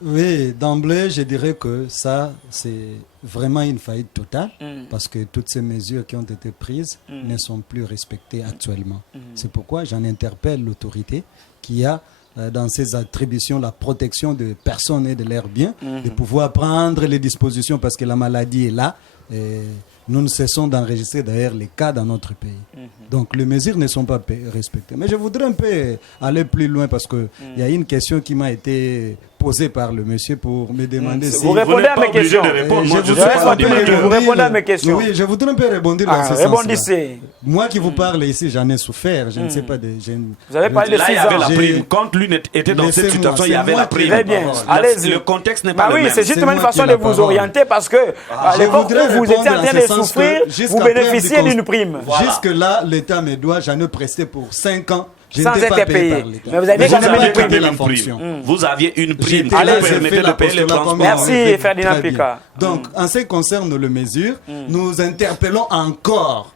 Oui, d'emblée, je dirais que ça, c'est vraiment une faillite totale parce que toutes ces mesures qui ont été prises ne sont plus respectées actuellement. C'est pourquoi j'en interpelle l'autorité qui a dans ses attributions la protection de personnes et de leurs biens, de pouvoir prendre les dispositions parce que la maladie est là. Et nous ne cessons d'enregistrer d'ailleurs les cas dans notre pays. Donc les mesures ne sont pas respectées. Mais je voudrais un peu aller plus loin parce qu'il y a une question qui m'a été posée par le monsieur pour me demander si... Vous répondez à mes questions. Vous répondez à mes questions. Oui, je voudrais un peu répondre dans ce sens-là. Répondissez. Moi qui vous parle ici, j'en ai souffert. Je ne sais pas de... Vous avez parlé de 6 ans. Là, il y avait la prime. Quand lui était dans cette situation, il y avait la prime. Très bien. Allez-y. Le contexte n'est pas le même. Oui, c'est juste une façon de vous orienter parce que à l'époque où vous étiez en train de souffrir, vous bénéficiez d'une prime. Jusque-là, l'État me doit, j'en ai presté pour 5 ans. Sans être payé. Mais vous aviez quand même une prime. Vous aviez une prime. Allez, vous permettez de payer les transports. Merci Ferdinand Pika. Donc, en ce qui concerne les mesures, nous interpellons encore.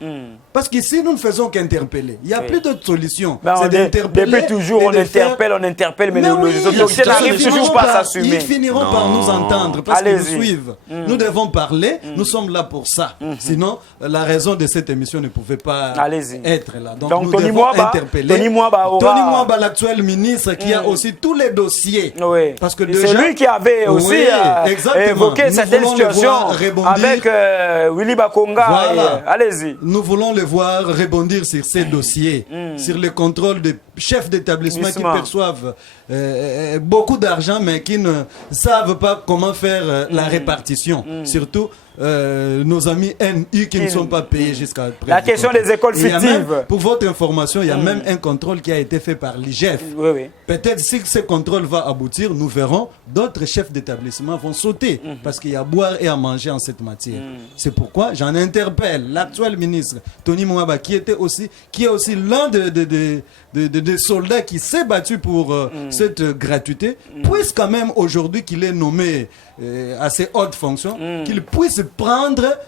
Parce qu'ici, nous ne faisons qu'interpeller. Il n'y a plus d'autre solution. C'est d'interpeller. Depuis toujours, on interpelle, mais les autorités n'arrivent toujours pas à s'assumer. Ils finiront par nous entendre parce qu'ils nous suivent. Nous devons parler. Nous sommes là pour ça. Sinon, la raison de cette émission ne pouvait pas être là. Donc, nous devons interpeller. Mwamba, l'actuel ministre, qui a aussi tous les dossiers. Oui. Parce que c'est lui qui avait aussi évoqué certaines situations avec Willy Bakonga. Voilà. Allez-y. Nous voulons le voir rebondir sur ces dossiers, sur le contrôle des chefs d'établissement qui perçoivent beaucoup d'argent, mais qui ne savent pas comment faire la répartition. Surtout nos amis NU qui ne sont pas payés jusqu'à présent. La question des écoles fictives. Pour votre information, il y a même un contrôle qui a été fait par l'IGF. Oui. Peut-être si ce contrôle va aboutir, nous verrons d'autres chefs d'établissement vont sauter parce qu'il y a à boire et à manger en cette matière. C'est pourquoi j'en interpelle l'actuel ministre Tony Mwamba qui est aussi l'un des soldats qui s'est battu pour cette gratuité, puisse quand même aujourd'hui qu'il est nommé à ces hautes fonctions, qu'il puisse prendre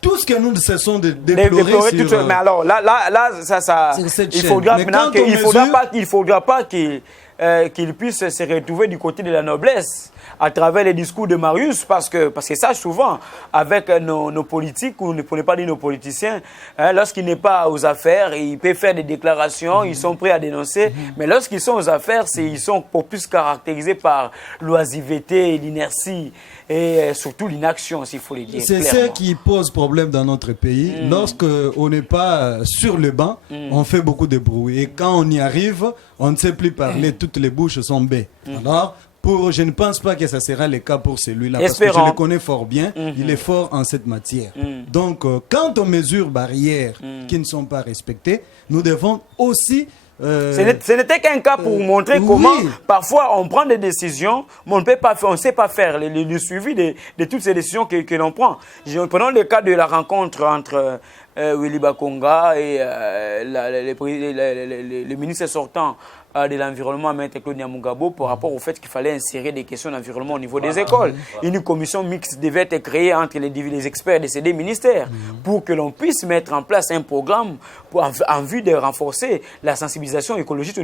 tout ce que nous ne cessons de déplorer sur, mais alors là ça il faudra maintenant qu'il faudra pas qu'il puisse se retrouver du côté de la noblesse à travers les discours de Marius, parce que ça, souvent, avec nos politiques, ou ne prenez pas dire nos politiciens, lorsqu'il n'est pas aux affaires, il peut faire des déclarations, ils sont prêts à dénoncer, mais lorsqu'ils sont aux affaires, ils sont pour plus caractérisés par l'oisiveté, l'inertie et surtout l'inaction, s'il faut le dire. C'est ce qui pose problème dans notre pays. Lorsqu'on n'est pas sur le banc, on fait beaucoup de bruit. Et quand on y arrive, on ne sait plus parler, toutes les bouches sont baies. Alors, je ne pense pas que ça sera le cas pour celui-là, parce que je le connais fort bien, il est fort en cette matière. Donc, quand on mesure barrières qui ne sont pas respectées, nous devons aussi... Ce n'était qu'un cas pour montrer comment parfois on prend des décisions, mais on ne sait pas faire le suivi de toutes ces décisions que l'on prend. Prenons le cas de la rencontre entre Willy Bakonga et le ministre sortant de l'environnement, M. Claude Nyamugabo, par rapport au fait qu'il fallait insérer des questions d'environnement au niveau des écoles. Une commission mixte devait être créée entre les experts de ces deux ministères pour que l'on puisse mettre en place un programme en vue de renforcer la sensibilisation écologique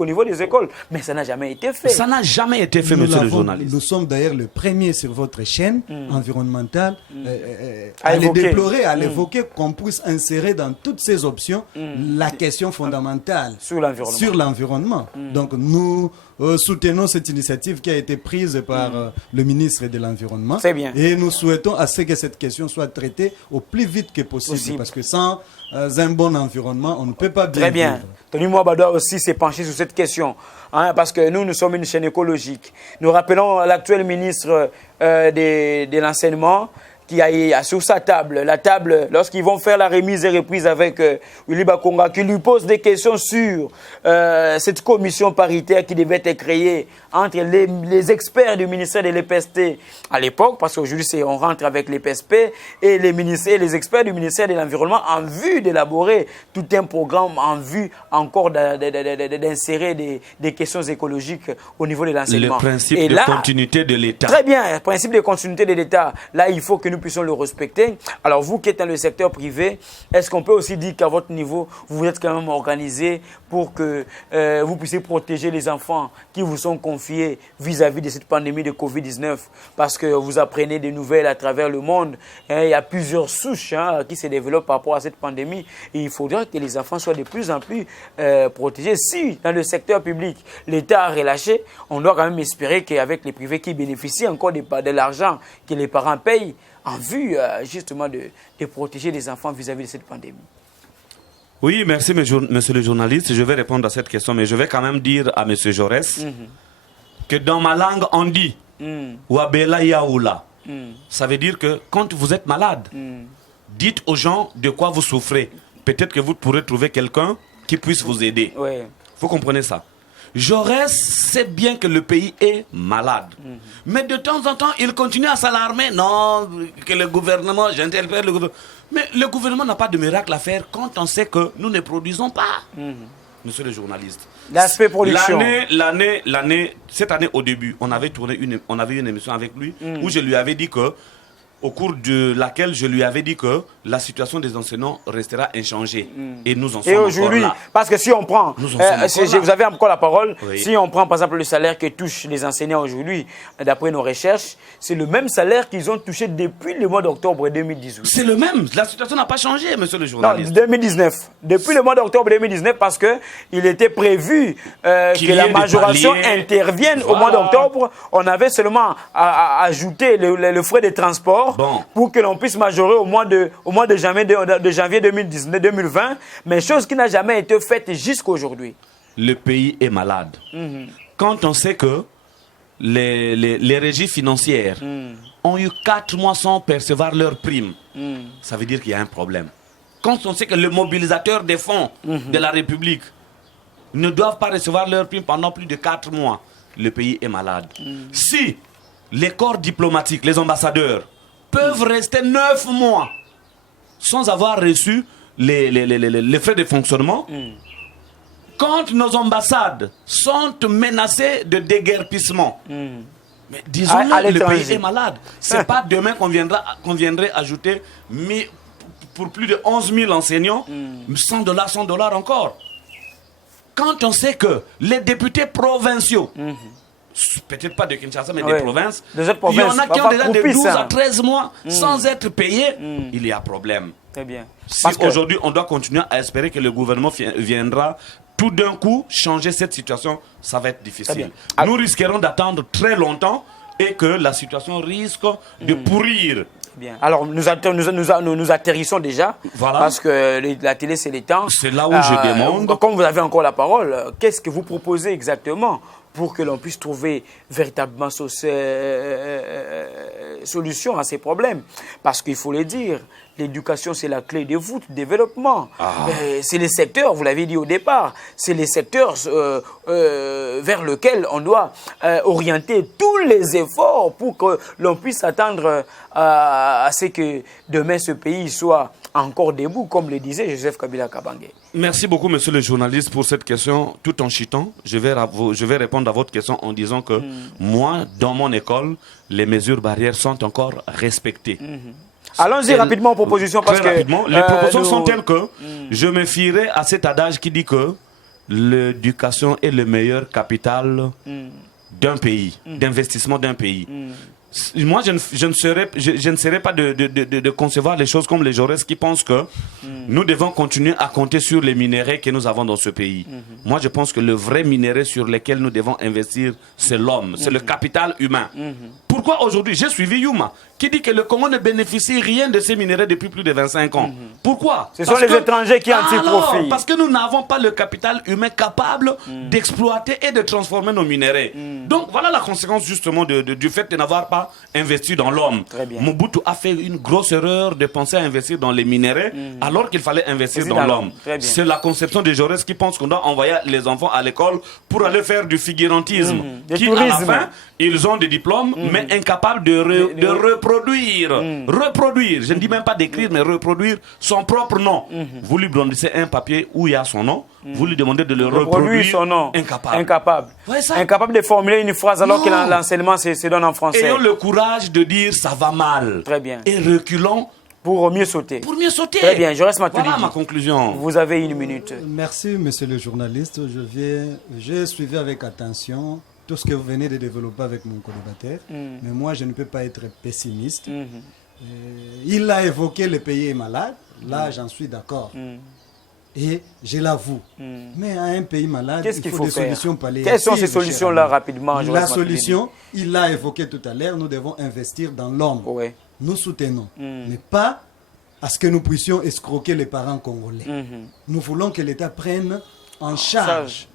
au niveau des écoles. Mais ça n'a jamais été fait. Ça n'a jamais été fait, monsieur le journaliste. Nous sommes d'ailleurs le premier sur votre chaîne environnementale à les déplorer, à l'évoquer, qu'on puisse insérer dans toutes ces options la question fondamentale sur l'environnement. Donc nous soutenons cette initiative qui a été prise par le ministre de l'Environnement. C'est bien. Et nous souhaitons à ce que cette question soit traitée au plus vite que possible. Parce que sans un bon environnement, on ne peut pas bien Très bien. vivre. Tony Mwamba doit aussi se pencher sur cette question. Parce que nous sommes une chaîne écologique. Nous rappelons l'actuel ministre de l'Enseignement qui a sur sa table, lorsqu'ils vont faire la remise et reprise avec Willy Bakonga, qui lui pose des questions sur cette commission paritaire qui devait être créée entre les experts du ministère de l'EPST à l'époque, parce qu'aujourd'hui on rentre avec l'EPSP et les experts du ministère de l'Environnement en vue d'élaborer tout un programme en vue encore d'insérer des questions écologiques au niveau de l'enseignement. Le principe de continuité de l'État. Très bien, le principe de continuité de l'État. Là, il faut que nous puissions le respecter. Alors vous qui êtes dans le secteur privé, est-ce qu'on peut aussi dire qu'à votre niveau, vous êtes quand même organisé pour que vous puissiez protéger les enfants qui vous sont confiés vis-à-vis de cette pandémie de Covid-19? Parce que vous apprenez des nouvelles à travers le monde. Il y a plusieurs souches qui se développent par rapport à cette pandémie. Et il faudra que les enfants soient de plus en plus protégés. Si dans le secteur public, l'État a relâché, on doit quand même espérer qu'avec les privés qui bénéficient encore de l'argent que les parents payent, en vue justement de protéger les enfants vis-à-vis de cette pandémie. Oui, merci monsieur le journaliste. Je vais répondre à cette question, mais je vais quand même dire à monsieur Jaurès que dans ma langue on dit Wabela Yaoula. Ça veut dire que quand vous êtes malade, dites aux gens de quoi vous souffrez. Peut-être que vous pourrez trouver quelqu'un qui puisse vous aider. Vous comprenez ça? Jaurès sait bien que le pays est malade. Mais de temps en temps, il continue à s'alarmer. Non, que le gouvernement, j'interpelle le gouvernement. Mais le gouvernement n'a pas de miracle à faire quand on sait que nous ne produisons pas. Monsieur le journaliste. L'aspect production. Cette année, au début, on avait eu une émission avec lui où je lui avais dit que au cours de laquelle je lui avais dit que la situation des enseignants restera inchangée. Et nous en sommes Et encore aujourd'hui, là. parce que si on prend, Nous en sommes encore là. vous avez encore la parole, Oui. si on prend par exemple le salaire que touchent les enseignants aujourd'hui, d'après nos recherches, c'est le même salaire qu'ils ont touché depuis le mois d'octobre 2018. C'est le même. La situation n'a pas changé, monsieur le Non, journaliste. 2019. Depuis le mois d'octobre 2019, parce qu'il était prévu Qu'il que y la ait des majoration paliers. intervienne au mois Voilà. d'octobre. On avait seulement à ajouter le frais de transport pour que l'on puisse majorer au mois de janvier 2020, mais chose qui n'a jamais été faite jusqu'à aujourd'hui. Le pays est malade. Quand on sait que les régies financières ont eu 4 mois sans percevoir leurs primes, ça veut dire qu'il y a un problème. Quand on sait que le mobilisateur des fonds de la République ne doivent pas recevoir leurs primes pendant plus de 4 mois, le pays est malade. Si les corps diplomatiques, les ambassadeurs, peuvent rester 9 mois sans avoir reçu les frais de fonctionnement, quand nos ambassades sont menacées de déguerpissement, mais disons-le, À le l'étranger. pays est malade. C'est pas demain qu'on viendrait ajouter pour plus de 11 000 enseignants, $100, $100 encore. Quand on sait que les députés provinciaux, peut-être pas de Kinshasa, mais des provinces, des autres il y en provinces, a qui ont déjà de croupis, 12 ça. à 13 mois sans être payés, il y a problème. Très bien. Si Parce que- aujourd'hui on doit continuer à espérer que le gouvernement viendra tout d'un coup changer cette situation, ça va être difficile. Nous risquerons d'attendre très longtemps et que la situation risque de pourrir. Bien. Alors, nous atterrissons déjà, Voilà. parce que la télé, c'est les temps. C'est là où je demande. Comme vous avez encore la parole, qu'est-ce que vous proposez exactement pour que l'on puisse trouver véritablement solution à ces problèmes? Parce qu'il faut le dire, l'éducation, c'est la clé de voûte du développement. C'est les secteurs, vous l'avez dit au départ, c'est les secteurs vers lesquels on doit orienter tous les efforts pour que l'on puisse attendre à ce que demain ce pays soit encore debout, comme le disait Joseph Kabila Kabange. Merci beaucoup, monsieur le journaliste, pour cette question. Tout en chitant, je vais répondre à votre question en disant que moi, dans mon école, les mesures barrières sont encore respectées. Allons-y rapidement aux propositions. Parce Très que, rapidement. Les propositions sont telles que je me fierai à cet adage qui dit que l'éducation est le meilleur capital d'un pays, d'investissement d'un pays. Moi, je ne serais pas de concevoir les choses comme les Jaurès qui pensent que nous devons continuer à compter sur les minéraux que nous avons dans ce pays. Moi, je pense que le vrai minerai sur lequel nous devons investir, c'est l'homme, c'est le capital humain. Pourquoi aujourd'hui, j'ai suivi Yuma, qui dit que le Congo ne bénéficie rien de ces minéraux depuis plus de 25 ans. Pourquoi? Ce sont les étrangers qui en tirent profit. Parce que nous n'avons pas le capital humain capable d'exploiter et de transformer nos minéraux. Donc voilà la conséquence justement du fait de n'avoir pas investi dans l'homme. Très bien. Mobutu a fait une grosse erreur de penser à investir dans les minéraux alors qu'il fallait investir dans l'homme. Très bien. C'est la conception de Jaurès qui pense qu'on doit envoyer les enfants à l'école pour aller faire du figurantisme. Du Qui à la tourisme. fin, ils ont des diplômes mais incapables de reproduire. Reproduire, je ne dis même pas d'écrire, mais reproduire son propre nom. Vous lui brandissez un papier où il y a son nom, vous lui demandez de le reproduire. son nom. Incapable. Ouais, ça. Incapable de formuler une phrase alors que Non. l'enseignement se donne en français. Ayons le courage de dire ça va mal. Très bien. Et reculons Pour mieux sauter. pour mieux sauter. Très bien, je reste Matuidi. Voilà ma conclusion. Vous avez une minute. Merci, monsieur le journaliste. J'ai suivi avec attention tout ce que vous venez de développer avec mon colocataire. Mais moi, je ne peux pas être pessimiste. Il a évoqué le pays est malade. Là, j'en suis d'accord. Et je l'avoue. Mais à un pays malade, Qu'est-ce il qu'il faut faut des faire? solutions palliatives. Quelles sont ces cher solutions-là, ami. rapidement, Joël La Matuidi? solution, il l'a évoqué tout à l'heure, nous devons investir dans l'homme. Ouais. Nous soutenons, mais pas à ce que nous puissions escroquer les parents congolais. Nous voulons que l'État prenne en charge,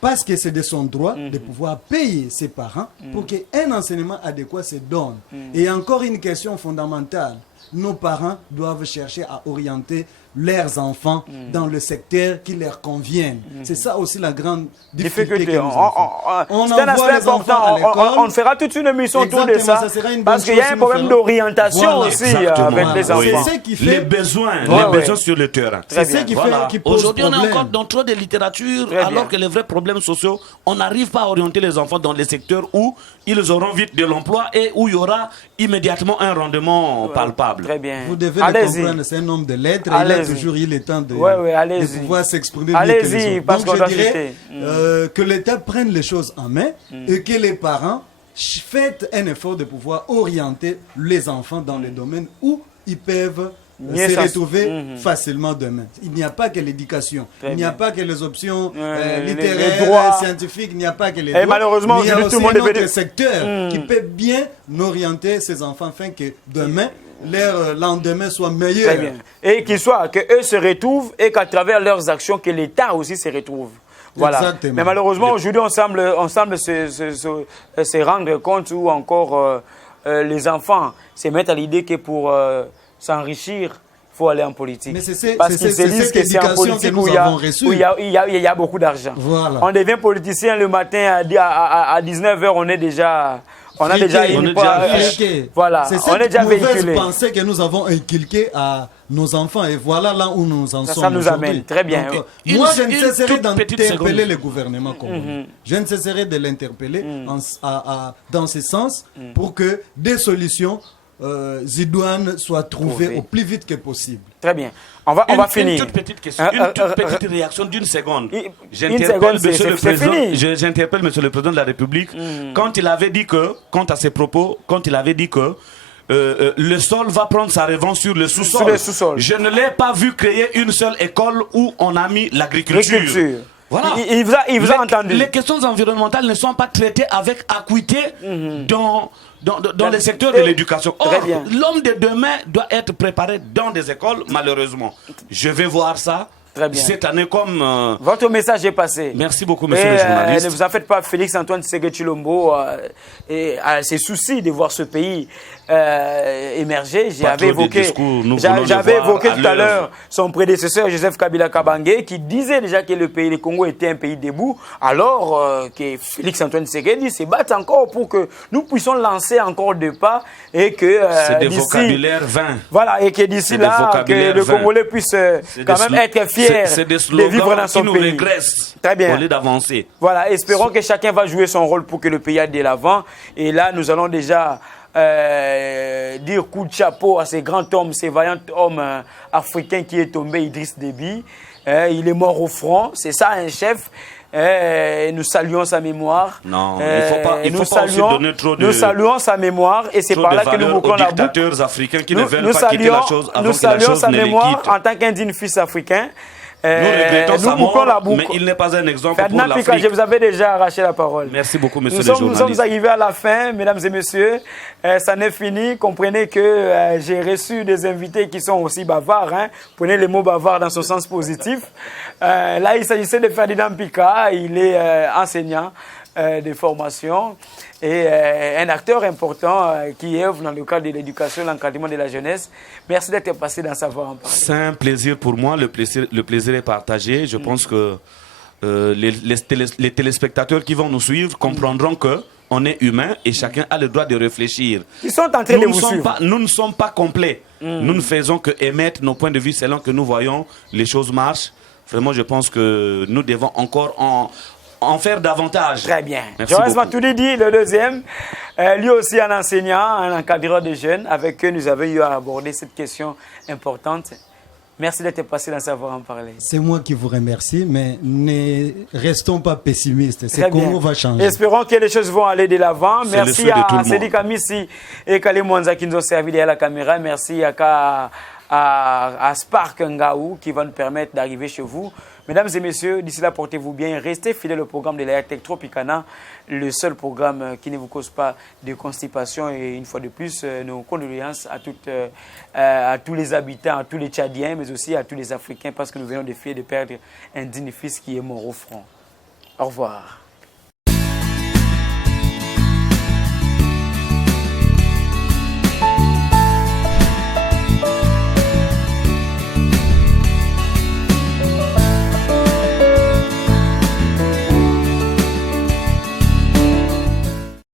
parce que c'est de son droit de pouvoir payer ses parents pour qu'un enseignement adéquat se donne. Et encore une question fondamentale, nos parents doivent chercher à orienter leurs enfants dans le secteur qui leur convienne. C'est ça aussi la grande difficulté que nous avons. C'est un aspect important. On fera toute une émission autour de ça. Parce qu'il y a un problème d'orientation aussi avec les enfants. C'est ce qui fait les besoins sur le terrain. C'est ce qui fait qui pose Aujourd'hui, on est problème. encore dans trop de littérature, alors que les vrais problèmes sociaux, on n'arrive pas à orienter les enfants dans les secteurs où ils auront vite de l'emploi et où il y aura immédiatement un rendement palpable. Très bien. Vous devez le comprendre, c'est un homme de lettres. Il a toujours eu le temps de pouvoir s'exprimer. Allez-y, parce qu'on doit dirais que l'État prenne les choses en main et que les parents fassent un effort de pouvoir orienter les enfants dans les domaines où ils peuvent se retrouver facilement demain. Il n'y a pas que l'éducation, il n'y a pas que les options littéraires, scientifiques, il n'y a pas que les droits. Malheureusement, il y a aussi un autre secteur qui peut bien orienter ces enfants afin que demain, leur lendemain soit meilleur. Très bien. Et qu'eux se retrouvent et qu'à travers leurs actions, que l'État aussi se retrouve. Voilà. Exactement. Mais malheureusement, aujourd'hui, on semble se rendre compte où encore les enfants se mettent à l'idée que pour s'enrichir, il faut aller en politique. Mais c'est parce qu'ils se disent que c'est en politique où il y a beaucoup d'argent. Voilà. On devient politicien le matin à 19h, on est déjà... On a déjà voilà, c'est cette mauvaise pensée que nous avons inculquée à nos enfants et voilà là où nous en sommes. Ça nous amène, très bien. Donc, moi, je ne cesserai d'interpeller le gouvernement congolais. Je ne cesserai de l'interpeller dans ce sens pour que des solutions idoines soient trouvées au plus vite que possible. Très bien. On va finir. Une toute petite question, une toute petite réaction d'une seconde. J'interpelle Monsieur le Président de la République quand il avait dit que, quant à ses propos, quand il avait dit que le sol va prendre sa revanche sur le sous-sol. Je ne l'ai pas vu créer une seule école où on a mis l'agriculture. Voilà. Il vous a entendu. Les questions environnementales ne sont pas traitées avec acuité dans les secteurs de l'éducation. Or, l'homme de demain doit être préparé dans des écoles, malheureusement. Je vais voir ça. Très bien. Cette année comme... Votre message est passé. Merci beaucoup, monsieur le journaliste. Ne vous en faites pas, Félix-Antoine Tshisekedi Tshilombo a ses soucis de voir ce pays émerger. J'avais évoqué tout à l'heure son prédécesseur, Joseph Kabila Kabange, qui disait déjà que le pays, le Congo, était un pays debout, alors que Félix-Antoine Tshisekedi se bat encore pour que nous puissions lancer encore deux pas et que c'est des vocabulaires vains. Voilà, et que d'ici là, que le Congolais puisse quand même être fier de vivre dans son pays. Très bien. Au lieu d'avancer. Voilà, espérons que chacun va jouer son rôle pour que le pays aille de l'avant. Et là, nous allons déjà dire coup de chapeau à ce grand homme, ce vaillant homme africain qui est tombé, Idriss Déby. Il est mort au front, c'est ça un chef. Nous saluons sa mémoire. Non, il faut pas aussi donner trop de... Nous saluons sa mémoire et c'est par là que nous bouclons la boucle. Dictateurs africains qui ne veulent pas quitter la chose avant que la chose ne les quitte. En tant qu'indigne fils africain. Nous regrettons sa mort, mais il n'est pas un exemple Ferdinand pour l'Afrique. Je vous avais déjà arraché la parole. Merci beaucoup, monsieur le journaliste. Nous sommes arrivés à la fin, mesdames et messieurs. Ça n'est fini. Comprenez que j'ai reçu des invités qui sont aussi bavards. Prenez les mots bavards dans son sens positif. Là, il s'agissait de Ferdinand Pika. Il est enseignant de formation et un acteur important qui œuvre dans le cadre de l'éducation et l'encadrement de la jeunesse. Merci d'être passé dans Savoir en parler. C'est un plaisir pour moi, le plaisir est partagé. Je pense que les téléspectateurs qui vont nous suivre comprendront que on est humain et chacun a le droit de réfléchir. Ils sont en train de vous suivre. Nous ne sommes pas complets. Nous ne faisons que émettre nos points de vue selon que nous voyons les choses marchent. Vraiment, je pense que nous devons encore en faire davantage. Très bien. Joël Matoulidi, le deuxième, lui aussi un enseignant, un encadreur de jeunes. Avec eux, nous avons eu à aborder cette question importante. Merci d'être passé dans Savoir en parler. C'est moi qui vous remercie, mais ne restons pas pessimistes. C'est comment va changer. Espérons que les choses vont aller de l'avant. Merci à Sédi Kamissi et Kale Mwanza qui nous ont servi derrière la caméra. Merci à Spark Ngaou qui va nous permettre d'arriver chez vous. Mesdames et messieurs, d'ici là, portez-vous bien. Restez fidèles au programme de l'AirTech Tropicana, le seul programme qui ne vous cause pas de constipation. Et une fois de plus, nos condoléances à tous les habitants, à tous les Tchadiens, mais aussi à tous les Africains, parce que nous venons de perdre un digne fils qui est mort au front. Au revoir.